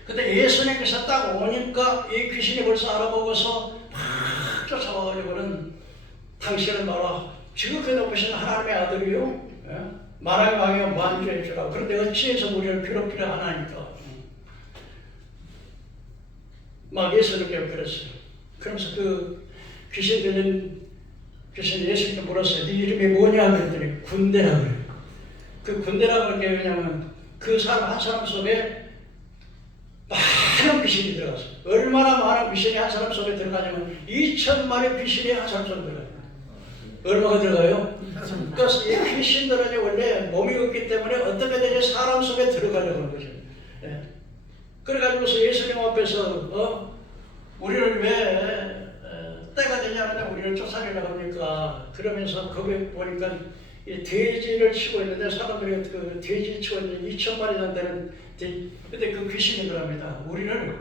근데 예수님께서 딱 오니까 이 귀신이 벌써 알아보고서 막 쫓아와가지고는 당신은 봐라 지극히 높으신 하나님의 아들이요 예? 만왕의 왕이요 만주의 주라. 그런데 어찌해서 우리를 괴롭히려 하나니까 막 예수님께 그랬어요. 그러면서 그 귀신 들린 귀신이 예수님께 물었어요. 네 이름이 뭐냐 그랬더니 군대라고 그래요. 그 군대라고 하는 게 왜냐면 그 사람 한 사람 속에 많은 귀신이 들어갔어요. 얼마나 많은 귀신이 한 사람 속에 들어가냐면 2,000마리 귀신이 한 사람 속에 들어가요. 얼마가 들어가요? 그러니까 이 귀신들은 원래 몸이 없기 때문에 어떻게 되지 사람 속에 들어가려고 하는 거죠. 예. 그래가지고서 예수님 앞에서 우리를 왜 때가 되냐면 우리를 쫓아내려고 합니까? 그러면서 거기 보니까 이 돼지를 치고 있는데 사람들이 그 돼지 치고 있는 2,000마리 되는 근데 그 귀신이 그럽니다. 우리를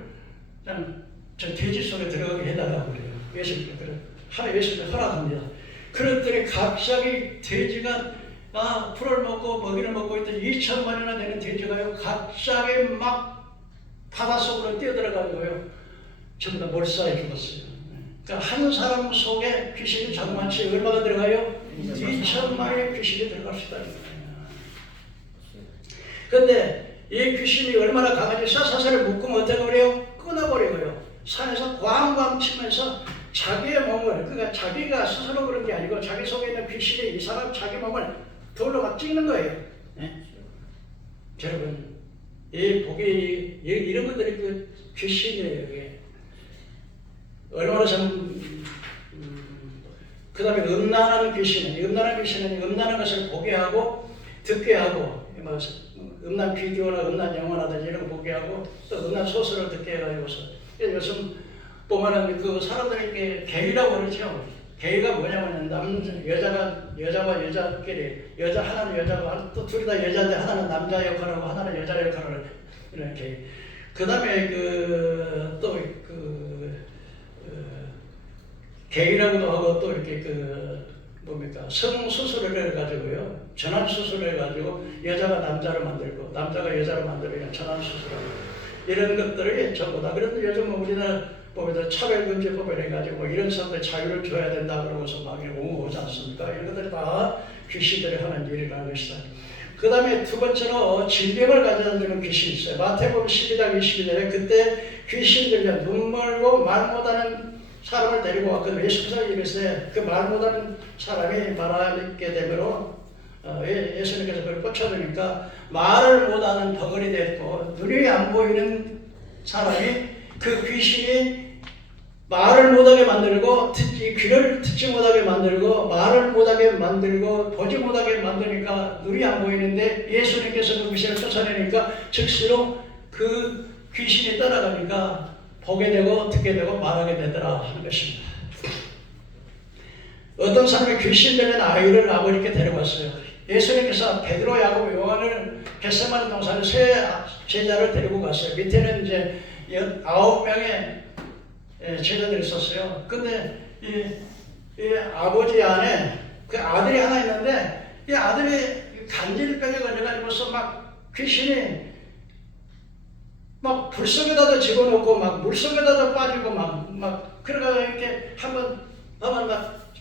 그냥 저 돼지 속에 들어가게 해달라고 그래요. 예수님께 하나님 예수님께 허락합니다. 그랬더니 갑자기 돼지가 풀을 먹고 먹이를 먹고 있던 2,000마리나 되는 돼지가요 갑자기 막 바닷속으로 뛰어들어가고요 전부 다 몰살해 죽었어요. 그러니까 한 사람 속에 귀신이 자그마치 얼마가 들어가요? 2,000마리의 귀신이 들어갈 수 있다는 거예요. 그런데 이 귀신이 얼마나 강하지 쇠사슬을 묶으면 어떻게 그래요? 끊어버려요. 산에서 광광 치면서 자기의 몸을 그러니까 자기가 스스로 그런 게 아니고 자기 속에 있는 귀신이 이 사람 자기 몸을 돌로 막 찍는 거예요. 네? 여러분 이 복이 이런 것들이 그 귀신이에요. 이게. 얼마나 참 그 다음에 음란한 귀신은 음란한 것을 보게 하고 듣게 하고 음란 비디오나 음란 영화라든지 이런 거 보게 하고 또 음란 소설을 듣게 해가지고서 요즘 보면은 그 사람들이 게이라고 그러죠. 게이가 뭐냐면 여자와 여자끼리 하나는 여자고 또 둘이 다 여자인데 하나는 남자 역할을 하고 하나는 여자 역할을 이런 게이. 그 다음에 게이라고도 하고 또 이렇게 성수술을 해가지고요. 전환수술을 해가지고 여자가 남자를 만들고 남자가 여자를 만들고 전환수술하고 이런 것들이 전부 다. 그런데 요즘 우리나라 법에도 차별금지법을 해가지고 이런 사람들 자유를 줘야 된다 그러고서 막 옹호하지 않습니까? 이런 것들이 다 귀신들이 하는 일이라는 것이다. 그 다음에 두 번째로 질병을 가져다주는 귀신이 있어요. 마태복음 12장 22절에 그때 귀신들이 눈 멀고 말 못하는 사람을 데리고 왔거든요. 예수께서 이랬어요. 그 말 못하는 사람이 말하게 되므로 예수님께서 그걸 꽂혀주니까 말을 못하는 덩어리 됐고 눈이 안 보이는 사람이 그 귀신이 말을 못하게 만들고 귀를 듣지 못하게 만들고 말을 못하게 만들고 보지 못하게 만드니까 눈이 안 보이는데 예수님께서 그 귀신을 쫓아내니까 즉시로 그 귀신이 따라가니까 보게 되고 듣게 되고 말하게 되더라 하는 것입니다. 어떤 사람이 귀신 들린 아이를 아버지께 데려갔어요. 예수님께서 베드로, 야고보, 요한을 겟세마네 동산에 세 제자를 데리고 갔어요. 밑에는 이제 9명의 제자들이 있었어요. 근데 이 아버지 안에 그 아들이 하나 있는데 이 아들이 간질병에 걸려가지고서 막 귀신이 막 불 속에다도 집어넣고 막 물 속에다도 빠지고 막 그러다가 이렇게 한번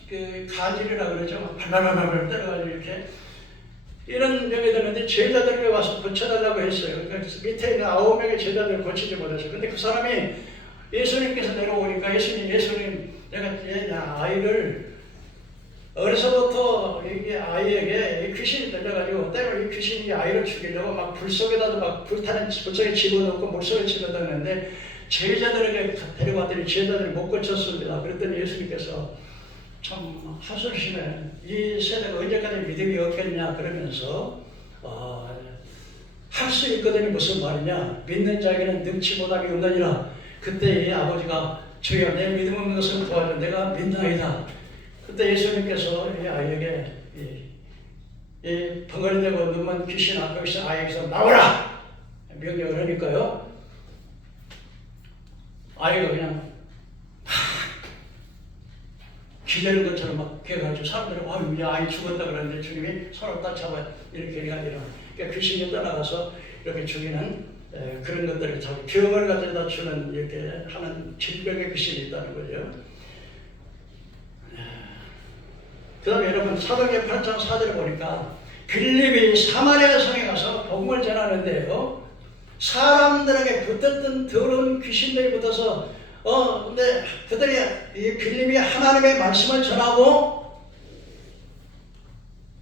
그 가질이라 그러죠. 막 발발발발 때려가지고 이렇게 이런 병이 되는데 제자들이 와서 고쳐달라고 했어요. 그래서 밑에 있는 9명의 제자들을 고치지 못했어요. 근데 그 사람이 예수님께서 내려오니까 예수님 내가 아이를 어려서부터 이 아이에게 귀신이 들려가지고 때로 이 귀신이 아이를 죽이려고 막 불 속에다도 막 불타는 불 속에 집어넣고 물 속에 집어넣는데 제자들에게 데려왔더니 제자들이 못 고쳤습니다. 그랬더니 예수님께서 참 하소심해. 이 세대가 언제까지 믿음이 없겠냐 그러면서 할 수 있거든요. 무슨 말이냐. 믿는 자에게는 능치 못함이 없느니라. 그때 이 아버지가 주여 내 믿음 없는 것을 도와줘. 내가 믿나이다. 그때 예수님께서 이 아이에게 이 벙어리되고 눈만 귀신 안고 있는 아이에게서 나오라! 명령을 하니까요. 아이가 그냥 기다리는 것처럼 막 해가지고 사람들이 우리 아이 죽었다 그러는데 주님이 손을 딱 잡아 이렇게 해가지고 그러니까 귀신이 떠나가서 이렇게 죽이는 그런 것들을 자꾸 병을 가져다 주는 이렇게 하는 질병의 귀신이 있다는 거죠. 그 다음에 여러분 사도행전 8장 4절을 보니까 빌립이 사마리아 성에 가서 복음을 전하는데요. 사람들에게 붙었던 더러운 귀신들이 붙어서 근데 그들이 이 빌립이 하나님의 말씀을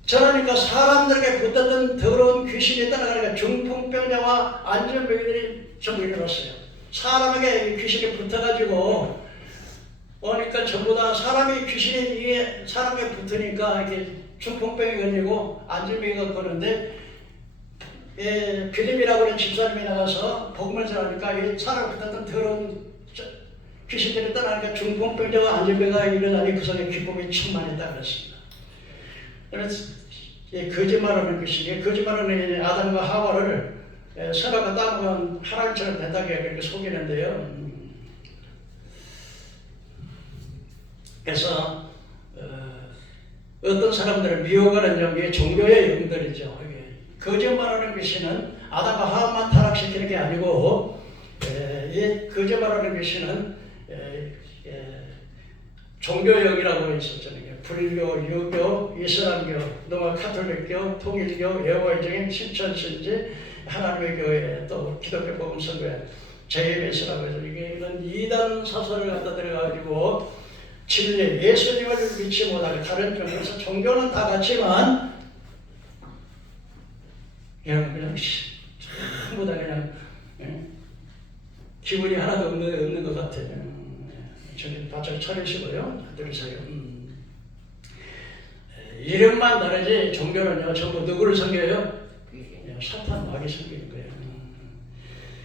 전하니까 사람들에게 붙었던 더러운 귀신이 따라가니까 중풍병자와 안전병들이 전부 일어났어요. 사람에게 귀신이 붙어가지고 그러니까 전부 다 귀신이 이게 사람에게 붙으니까 이렇게 중풍병이 걸리고 안전병이 걸리는데 빌립이라고 하는 집사님이 나가서 복음을 전하니까 이 사람에 붙었던 더러운 귀신들이 떠나니까 중풍병자와 안전병가 일어나니 그 속에 기쁨이 충만했다 그랬습니다. 그래서 거짓말하는 것이 거짓말하는 아담과 하와를 서로가 따먹은 하나님처럼 된다게 그렇게 속이는데요. 그래서 어떤 사람들은 미혹하는 영이 종교의 영들이죠. 거짓말하는 것이는 아담과 하와만 타락시키는 게 아니고 이 거짓말하는 것이는 종교영이라고 했었잖아요. 불교, 유교, 이슬람교, 노아 카톨릭교, 통일교, 여호와의 증인, 신천신지, 하나님의 교회, 또 기독교 복음성교회, JMS라고 해서 이런 이단 사설을 갖다 들어가지고 진리, 예수님을 믿지 못하게 다른 종교에서 종교는 다 같지만 그냥 전부 다 그냥 기분이 하나도 없는 것 같아요. 저기 바짝 차리시고요. 들으세요. 이름만 다르지 종교는요 전부 누구를 섬겨요? 사탄 마귀 섬기는 거예요.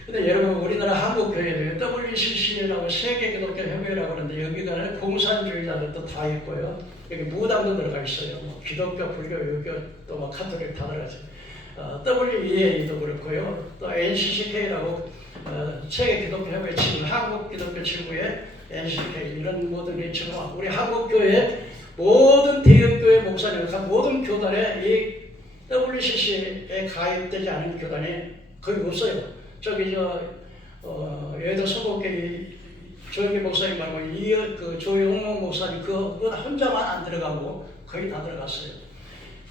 근데 여러분 우리나라 한국교회도 WCC라고 세계기독교협의회라고 하는데 여기가 공산주의자들도 다 있고요. 여기 무당도 들어가 있어요. 뭐 기독교, 불교, 유교 또 카톨릭 다 들어가 있어요. WEA도 그렇고요. 또 NCCK라고 세계기독교협의회 지금 한국기독교 지구에 NCK 이런 모든 일처럼 우리 한국교회 모든 대형교회 목사님, 모든 교단에 이 WCC에 가입되지 않은 교단이 거의 없어요. 저기 여의도 서복계 조영기 목사님 말고 조용호 목사님 그거 혼자만 안 들어가고 거의 다 들어갔어요.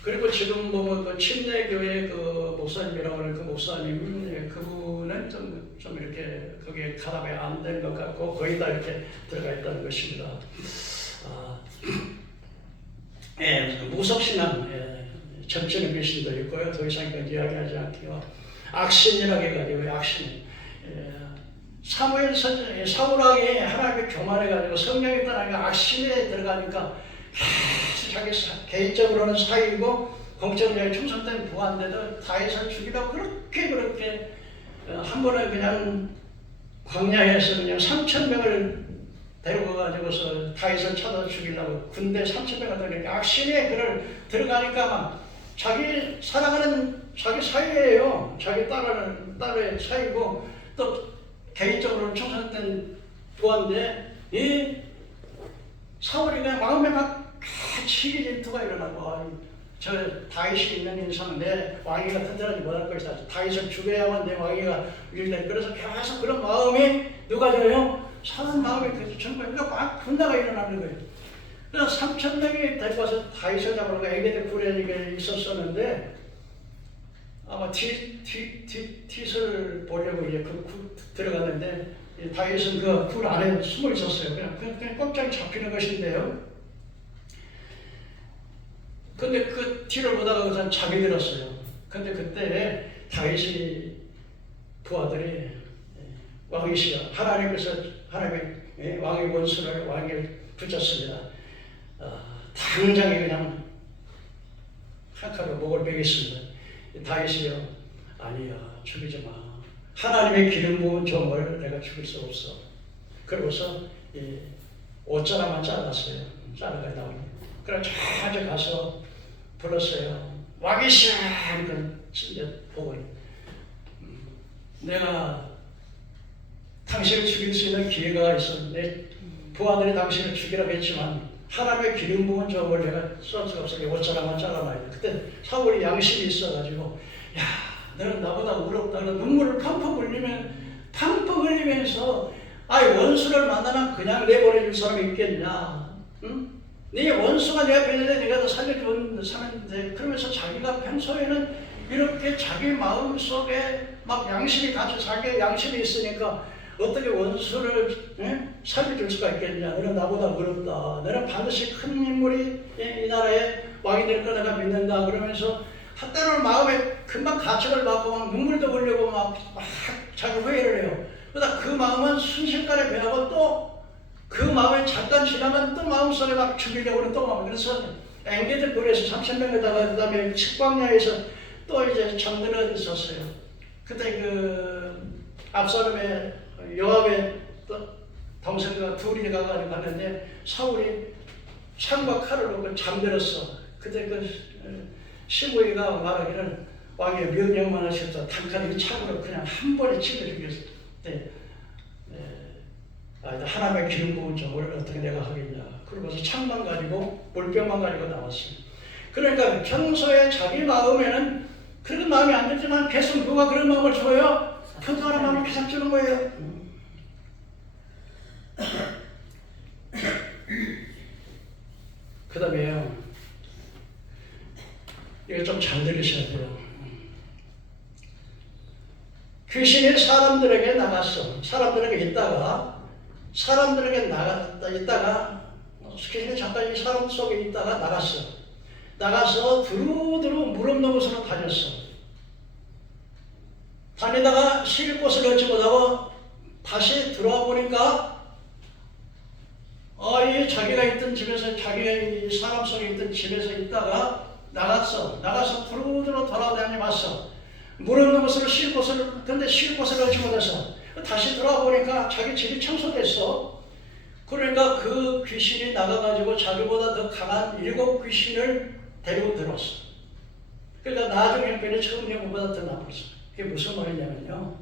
그리고 지금 보면 그 침례교회 그 목사님이라고 하는 그 목사님 그분은 좀 이렇게 거기에 가담이 안 된 것 같고 거의 다 이렇게 들어가 있다는 것입니다. 무속신앙 점치는 귀신도 있고요. 더 이상 이건 이야기하지 않고요. 악신이라고 해가지고 악신. 사무엘 선지 사울왕이 하나님의 교만해가지고 성령이 떠나니까 악신에 들어가니까 자기 개인적으로는 사이고 공적으로 충성된 부하인데도 다윗을 죽이려고 그렇게 한 번에 그냥 광야에서 그냥 3,000명을 데리고 가지고서 다윗을 찾아 죽이려고 군대 3,000명을 들어가니까 악신에 그를 들어가니까 막 자기 사랑하는 자기 사이예요. 자기 딸의 사이고 또 개인적으로 충성된 부하인데 이 사울이 그냥 마음에 막 시기 질투가 일어나고 저 다윗이 있는 인상은 내 왕위가 튼튼하지 못할 것이다. 다윗을 죽여야만 내 왕위가 유지돼. 그래서 계속 그런 마음이 누가 줘요? 사는 마음이 계속 전부 막 분노가 일어나는 거예요. 그래서 3,000명이 데리고 와서 다윗을 잡으려고 에게데 굴에 있었었는데 아마 tit 보려고 이제 들어갔는데 다윗은 그 굴 안에 숨어 있었어요. 그냥 꼼짝이 잡히는 것인데요. 근데 그 티를 보다가 그냥 잠이 들었어요. 근데 그때 다윗이 부하들이 왕이시여 하나님께서 하나님의 왕의 원수를 왕에 붙였습니다. 당장에 그냥 한 칼로 목을 베겠습니다. 다윗이여 아니야 죽이지 마. 하나님의 기름 부은 종을 내가 죽일 수 없어. 그러고서 옷자락만 잘랐어요. 자르가 나오니. 그래서 저기 가서 불렀어요. 왕이시여 하니까 진짜 보고 내가 당신을 죽일 수 있는 기회가 있어. 내 부하들이 당신을 죽이라고 했지만 하나님의 기름 부은 종을 내가 쓸 수가 없어. 옷자락만 잘라놔야 돼. 그때 사울이 양심이 있어가지고 야 너는 나보다 어렵다. 눈물을 펑펑 흘리면서 원수를 만나면 그냥 내보내줄 사람이 있겠냐? 응? 네 원수가 내 앞에 있는데 네가 더 살려주면 돼. 그러면서 자기가 평소에는 이렇게 자기 마음속에 막 양심이 같이 자기 양심이 있으니까 어떻게 원수를 살려줄 수가 있겠냐? 너는 나보다 어렵다. 너는 반드시 큰 인물이 이 나라의 왕이 될 거 내가 믿는다. 그러면서 한때로는 마음에 금방 가책을 받고 막 눈물도 흘리고 막 자기 후회를 해요. 그러다 그 마음은 순식간에 변하고 또 그 마음에 잠깐 지나면 또 마음속에 막 죽이려고 하는 또 마음. 그래서 엔게디 굴에서 3000명에다가 그 다음에 측광야에서 또 이제 잠들어 있었어요. 그때 그 압살롬의 요압의 동생과 둘이 가가지고 갔는데 사울이 창과 칼을 놓고 잠들었어. 그때 그 시므이가 말하기를 왕의 명령만 하셔서 단칼에 창으로 그냥 한 번에 찔러 죽였어. 하나님의 기름 부은 점을 어떻게 내가 하겠냐. 그러고서 창만 가지고 물병만 가지고 나왔어요. 그러니까 평소에 자기 마음에는 그런 마음이 안 들지만 계속 누가 그런 마음을 줘요? 평소하는 마음을 계속 주는 거예요. 그 다음에요, 이거 좀 잘 들으셔야 돼요. 귀신이 사람들에게 나갔어. 사람들에게 있다가 귀신이 잠깐 이 사람 속에 있다가 나가서 두루두루 물 없는 곳으로 다녔어. 다니다가 쉴 곳을 얻지 못하고 다시 들어와 보니까 이 자기가 있던 집에서, 자기가 이 사람 속에 있던 집에서 있다가 나가서 두루두루 돌아다니 왔어. 물 없는 곳으로 쉴 곳을, 근데 쉴 곳을 얻지 못해서 다시 돌아와 보니까 자기 집이 청소됐어. 그러니까 그 귀신이 나가가지고 자기보다 더 강한 7 귀신을 데리고 들어왔어. 그러니까 나중 형편이 처음 형보다 더 나빴어. 그게 무슨 말이냐면요,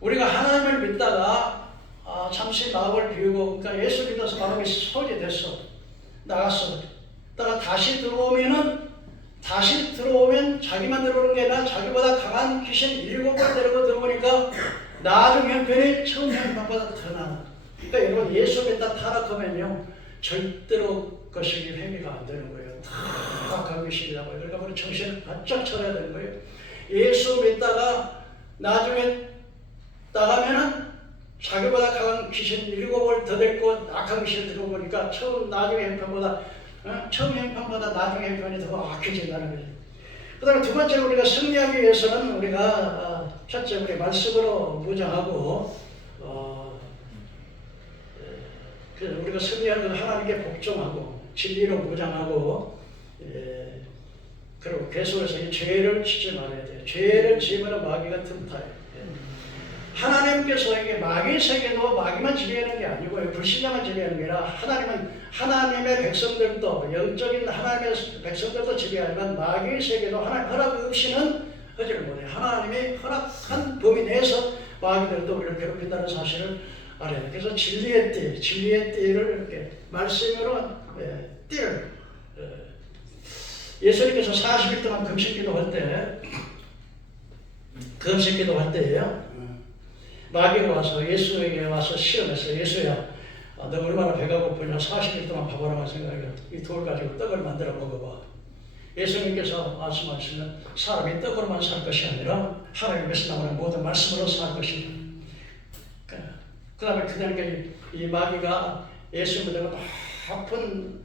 우리가 하나님을 믿다가 잠시 마음을 비우고, 그러니까 예수 믿어서 마음이 소리됐어. 나갔어. 그러다가 다시 들어오면 자기만 들어오는 게 아니라 자기보다 강한 귀신 7을 데리고 들어오니까 나중 형편이 처음 형편보다 더 나아. 그러니까 여러분, 예수 믿다 타락하면요 절대로 그것이 회개가 안 되는 거예요. 다 강한 귀신이라고 해요. 그러니까 우리 정신을 바짝 차려야 되는 거예요. 예수 믿다가 나중에 나가면은 자기보다 강한 귀신 7을 더 데리고 악한 귀신 들어오니까 나중 형편보다 나중 형편이 더 악해진다는 거죠. 그 다음에 두 번째, 우리가 승리하기 위해서는 우리가 첫째, 우리 말씀으로 무장하고 우리가 승리하는 건 하나님께 복종하고 진리로 무장하고 그리고 계속해서 이 죄를 짓지 말아야 돼요. 죄를 지으면 마귀가 틈타요. 하나님께서 이게 마귀 세계도 마귀만 지배하는 게 아니고요, 불신자만 지배하는 게 아니라 하나님의 백성들도, 영적인 하나님의 백성들도 지배하지만 마귀 세계도 하나님 허락 없이는 하지를 못해요. 하나님이 허락한 범위 내에서 마귀들도 우리를 괴롭힌다는 사실을 알아요. 그래서 진리의 띠를 이렇게 말씀으로 띠를, 예수님께서 40일 동안 금식기도할 때예요. 마귀가 와서 예수에게 와서 시험했어요. 예수야, 너 얼마나 배가 고프냐? 40일 동안 밥 하나만 생각해. 이 돌 가지고 떡을 만들어 먹어봐. 예수님께서 말씀하시면 사람이 떡으로만 살 것이 아니라 하나님의 입에서 나오는 모든 말씀으로 살 것이다. 그 다음에 이 마귀가 예수님을 높은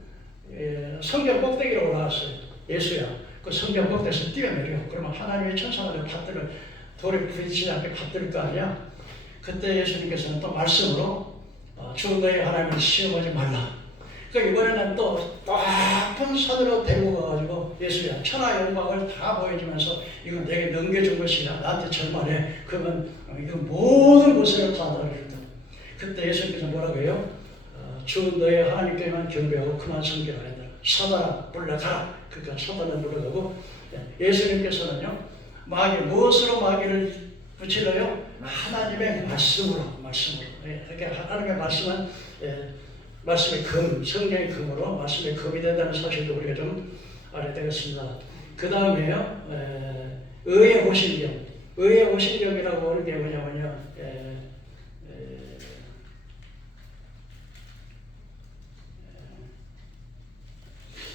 성경 꼭대기로 올라왔어요. 예수야, 그 성경 꼭대기에서 뛰어내려. 그러면 하나님의 천사가 돌에 부딪히지 않게 받들 거 아니야. 그때 예수님께서는 또 말씀으로 주 너의 하나님을 시험하지 말라. 그러니까 이번에는 또 높은 산으로 데리고 가가지고 예수야, 천하 영광을 다 보여주면서 이건 내게 넘겨준 것이냐, 나한테 절만해. 그러면 이건 모든 것을 다 너를. 그때 예수님께서 뭐라고 해요? 주 너의 하나님께만 경배하고 그만 섬기라 했다. 사단아 물러가라. 그러니까 사단을 물러가고, 예수님께서는요, 무엇으로 마귀를 붙이러요? 하나님의 말씀으로. 그러니까 하나님의 말씀은 말씀의 금, 성령의 금으로 말씀의 금이 된다는 사실도 우리가 좀 알아야 되겠습니다. 그 다음에요, 의의 호신경. 의의 오신경이라고 하는 게 뭐냐면요.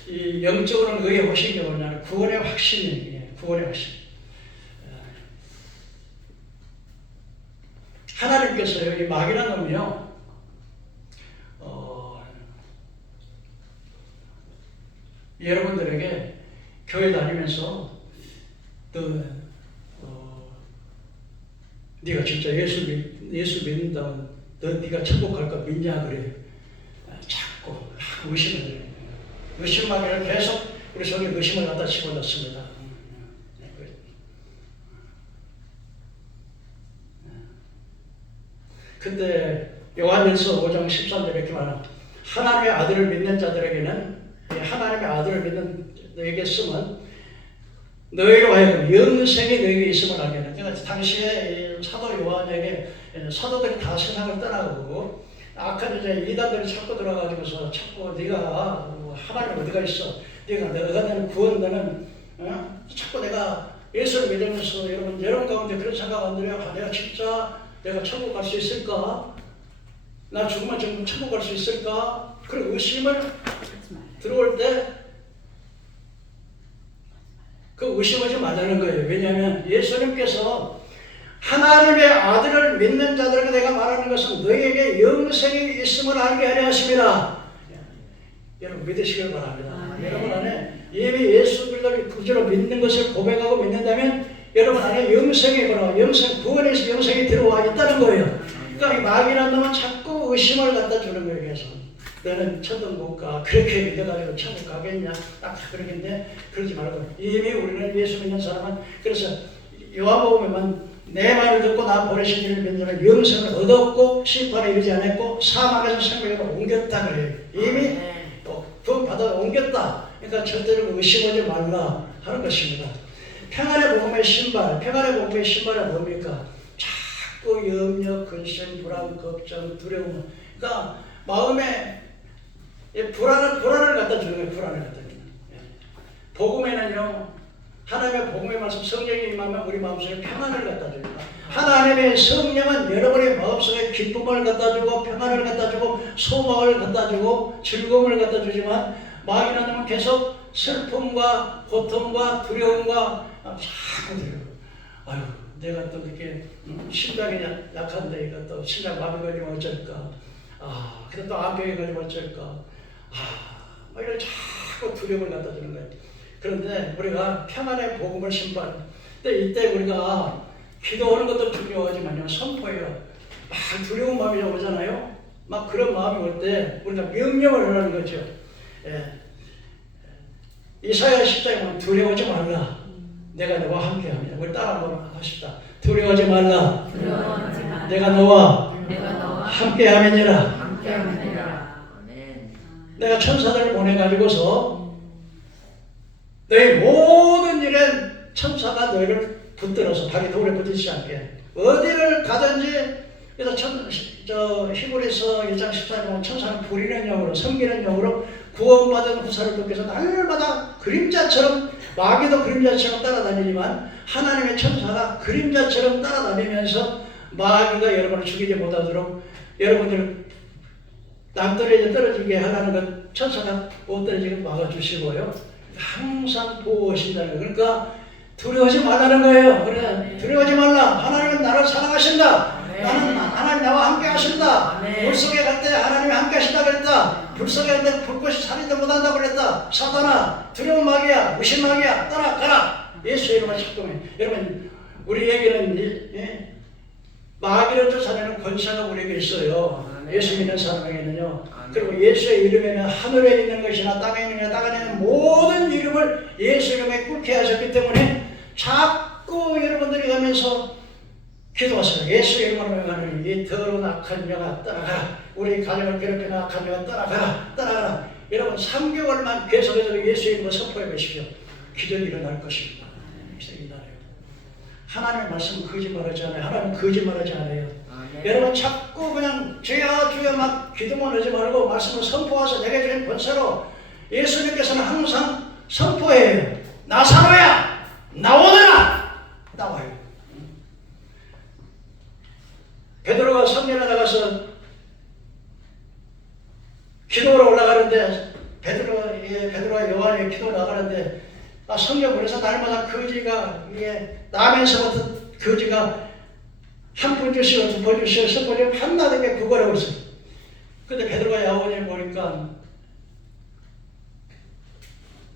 이 영적으로는 의의 오신경이 뭐냐면 구원의 확신이에요. 구원의 확신. 하나님께서요, 이 마귀라는 놈이요, 여러분들에게 교회 다니면서 네가 진짜 예수 믿는다면 네가 천국 갈까 믿냐 그래. 자꾸 의심을 해요. 의심만을 계속 우리 속에 의심을 갖다 집어넣습니다. 근데 요한일서 5장 13절에 이렇게 말합니다. 하나님의 아들을 믿는 자들에게는, 하나님의 아들을 믿는 너에게 쓰면 너희로 하여금 영생이 너에게 있음을 알겠는. 그러니까 당시에 사도 요한에게 사도들이 다 세상을 떠나고 악한 이제 이단들이 자꾸 들어가지고서 자꾸 네가 하나님 어디가 있어? 네가 너는 구원 너는 자꾸 내가 예수를 믿으면서 여러분 가운데 그런 생각 안 들어요? 내가 진짜 내가 천국 갈 수 있을까? 나 죽으면 정말 천국 갈 수 있을까? 그런 의심을 들어올 때 그 의심하지 말라는 거예요. 왜냐하면 예수님께서 하나님의 아들을 믿는 자들에게 내가 말하는 것은 너희에게 영생이 있음을 알게 하려 하십니다. 여러분 믿으시길 바랍니다. 여러분 안에 이미 예수 그리스도를 구주로 믿는 것을 고백하고 믿는다면 여러분 안에 영생이 있거나 구원에서 영생이 들어와 있다는 거예요. 그러니까 이 마귀라는 놈은 자꾸 의심을 갖다 주는 거예요. 그래서 너는 천국 못 가. 그렇게 믿어가지고 천국 가겠냐? 딱 그러겠는데 그러지 말고 이미 우리는 예수 믿는 사람은 그래서 요한복음에만 내 말을 듣고 나 보내신 이를 믿는 자는 영생을 얻었고 심판에 이르지 않았고 사망에서 생명으로 옮겼다 그래요. 이미 그 받아 옮겼다. 그러니까 절대로 의심하지 말라 하는 것입니다. 평안의 복음의 신발, 평안의 복음의 신발은 뭡니까? 자꾸 염려, 근심, 불안, 걱정, 두려움. 그러니까 마음에 불안을 갖다 주는 거예요. 불안을 갖다 주는 거예요. 복음에는요, 하나님의 복음의 말씀 성령이 임하면 우리 마음속에 평안을 갖다 줍니다. 하나님의 성령은 여러분의 마음속에 기쁨을 갖다 주고 평안을 갖다 주고 소망을 갖다 주고 즐거움을 갖다 주지만 마귀는 놈은 계속 슬픔과 고통과 두려움과 자꾸 들어요. 아유, 내가 또 이렇게 심장이 약한데 이거 또 심장 마비 걸리면 어쩔까? 근데 또 암병이 걸리면 어쩔까? 막 이런 자꾸 두려움을 갖다 주는 거예요. 그런데 우리가 평안의 복음을 신발. 근데 이때 우리가 기도하는 것도 중요하지만요, 선포해요. 막 두려운 마음이 오잖아요. 막 그런 마음이 올 때 우리가 명령을 하는 거죠. 이사야 10장에 보면 두려워하지 말라. 내가 너와 함께합니다. 우리 따라 한번 합시다. 두려워하지 말라. 내가 너와 함께하느니라. 내가 천사들을 보내가지고서 너희 모든 일엔 천사가 너희를 붙들어서 발이 돌에 붙이지 않게 어디를 가든지. 그래서 히브리서 1장 14절에 보면 천사는 부리는 영으로 섬기는 영으로 구원받은 후사를 돕기 위해서 날마다 그림자처럼, 마귀도 그림자처럼 따라다니지만 하나님의 천사가 그림자처럼 따라다니면서 마귀가 여러분을 죽이지 못하도록 여러분들 남들에게 떨어지게 하라는 것 천사가 못 떨어지게 막아주시고요. 항상 보호하신다는 거예요. 그러니까 두려워하지 말라는 거예요. 그래, 두려워하지 말라. 하나님은 나를 사랑하신다. 나는 하나님 나와 함께 하신다. 물속에 갈 때 하나님이 함께 하신다 그랬다. 불속에 갈 때 불꽃이 살인도 못한다고 그랬다. 사단아, 두려운 마귀야, 무신 마귀야, 떠나가라. 예수의 이름을 찾고면 여러분, 우리에게는 마귀를 쫓아내는 권세가 우리에게 있어요. 예수 믿는 사람에게는요. 그리고 예수의 이름에는 하늘에 있는 것이나 땅에 있는 것이나 땅 안에 있는 모든 이름을 예수 이름에 꿇게 하셨기 때문에 자꾸 여러분들이 가면서 기도하세요. 예수 이름으로 명하는 이 더러운 악한 영아 떠나가라. 우리 가정을 괴롭히는 악한 영아 떠나가라. 떠나가라. 여러분 3개월만 계속해서 예수 이름으로 선포해 보십시오. 기적이 일어날 것입니다. 기적이 일어나요. 하나님의 말씀은 거짓말하지 않아요. 하나님은 거짓말하지 않아요. 여러분 자꾸 그냥 주여 주여 막 기도만 하지 말고 말씀을 선포하셔. 내게 주신 권세로 예수님께서는 항상 선포해요. 나사로야 나오너라. 나와요. 베드로가 성전에 나가서 기도로 올라가는데 베드로와 요한이 기도 나가는데 성경에서 날마다 거지가 나면서부터 거지가 한 푼 주시고 두 푼 주시고 세 푼 주시고 한나되게 구걸하고 있어요. 근데 베드로가 야원을 보니까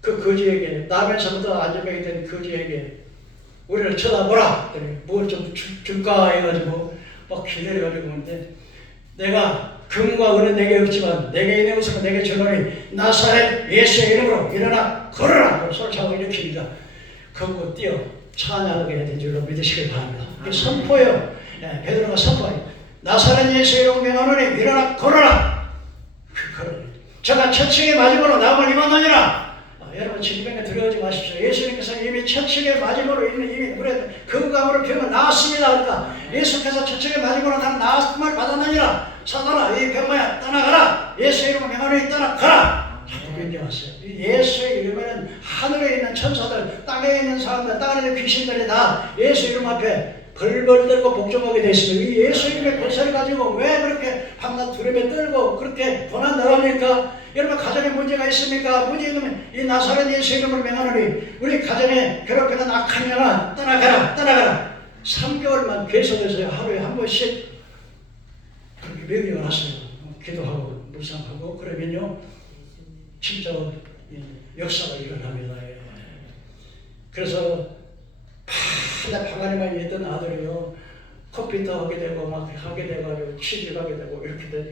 그 거지에게 나면서부터 안전병이 된 거지에게 우리를 쳐다보라. 뭘 좀 줄까 해가지고 막 기다려가지고 오는데 내가 금과 은은 내게 없지만 내게 있는 것은 내게 주노니 나사렛 예수의 이름으로 일어나 걸어라. 소리차고 일으킵니다. 그거 뛰어 찬양하게 된 줄로 믿으시길 바랍니다. 이게 선포예요. 베드로가 선포해요. 나사렛 예수의 이름으로 명하노니 일어나 걸어라. 걸어라. 저가 천층의 마지막으로 나음을 임하느니라. 여러분 질병에 들어오지 마십시오. 예수님께서 이미 천층의 마지막으로 이미 그 감으로 병은 나았습니다. 그러니까 예수께서 천층의 마지막으로 나는 나았음을 받았느니라. 사단아 이 병마야 떠나가라. 예수의 이름으로 명하노니 떠나가라. 자꾸 변경하세요. 예수의 이름에는 하늘에 있는 천사들, 땅에 있는 사람들, 땅에 있는 귀신들이 다 예수 이름 앞에 벌벌 떨고 복종하게 되어 있습니다. 이 예수 이름의 권세를 가지고 왜 그렇게 밤낮 두려움에 떨고 그렇게 고난 당합니까? 여러분 가정에 문제가 있습니까? 문제 있으면 이 나사렛 예수 이름을 명하노니 우리 가정에 괴롭히는 악한 영아 떠나가라 떠나가라. 3개월만 계속해서 하루에 한 번씩 그렇게 명령을 하세요. 기도하고 묵상하고 그러면요 진짜 역사가 일어납니다. 그래서 방안에만 있던 아들이요 컴퓨터 하게 되고 막 하게 돼가지고 취직하게 되고 이렇게 되고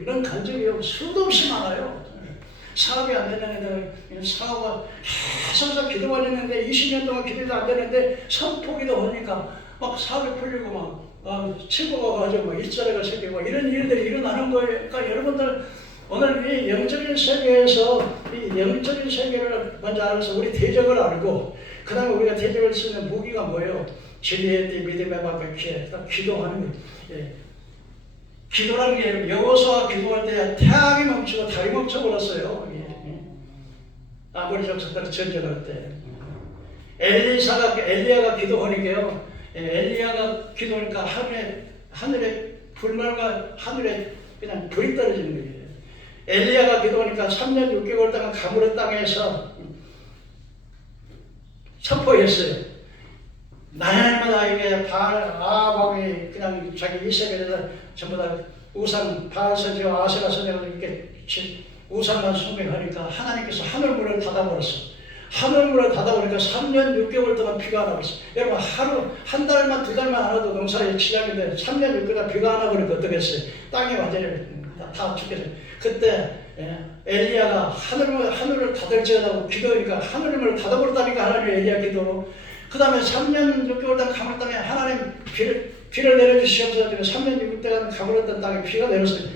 이런 간증이 수도 없이 많아요. 사업이 안 되는 애들 사업을 계속 기도만 했는데 20년 동안 기도도 안 되는데 선포기도 하니까 막 사업이 풀리고 막 친구가 가지고 막 일자리가 생기고 이런 일들이 일어나는 거예요. 그러니까 여러분들 오늘 이 영적인 세계에서 이 영적인 세계를 먼저 알아서 우리 대적을 알고 그 다음에 우리가 대적을 쓰는 무기가 뭐예요? 진리의 띠 믿음의 방백해 기도하는 거예요. 기도라는 게 여호수아 기도할 때 태양이 멈추고 달이 멈춰버렸어요. 아무리 적석들 전쟁할 때 엘리야가 기도하니까요. 엘리야가 기도하니까 하늘에 불말과 하늘에 그냥 불이 떨어지는 거예요. 엘리야가 기도하니까 3년 6개월 동안 가물은 땅에서 선포했어요. 날마다 이게 아합이 그냥 자기 이세벨에서 전부 다 우상 바알선지와 아세라 선지가 이렇게 우상만 숭배하니까 하나님께서 하늘문을 닫아버렸어. 하늘문을 닫아버리니까 3년 6개월 동안 비가 안 오고 있어. 여러분 한 달만 두 달만 안 와도 농사에 지장인데 3년 6개월 비가 안 와버리니까 어떻겠어요? 땅이 완전히 다 죽겠어요. 그때 엘리야가 하늘을 닫을지어다고 기도하니까 하늘문을 닫아버렸다니까 하나님 엘리야 기도로. 그 다음에 3년 6개월 동안 가물 땅에 하나님 비를 내려주시옵소서. 3년 6개월 동안 가물었던 땅에 비가 내렸어요.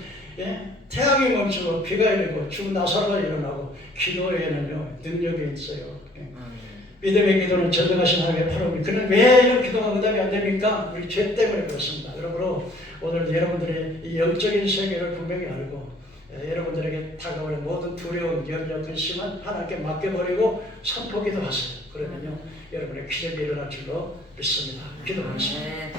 태양이 멈추고 비가 내리고 죽은 나사로가 일어나고 기도에는요 능력이 있어요. 믿음의 기도는 전능하신 하나님의 팔아옵니다. 그런데 왜 이런 기도가 응답이 안 됩니까? 우리 죄 때문에 그렇습니다. 그러므로 오늘 여러분들의 이 영적인 세계를 분명히 알고 여러분들에게 다가오는 모든 두려움, 염려, 근심은 하나님께 맡겨버리고 선포기도 하세요. 그러면요 여러분의 기적이 일어날 줄로 믿습니다. 기도하겠습니다.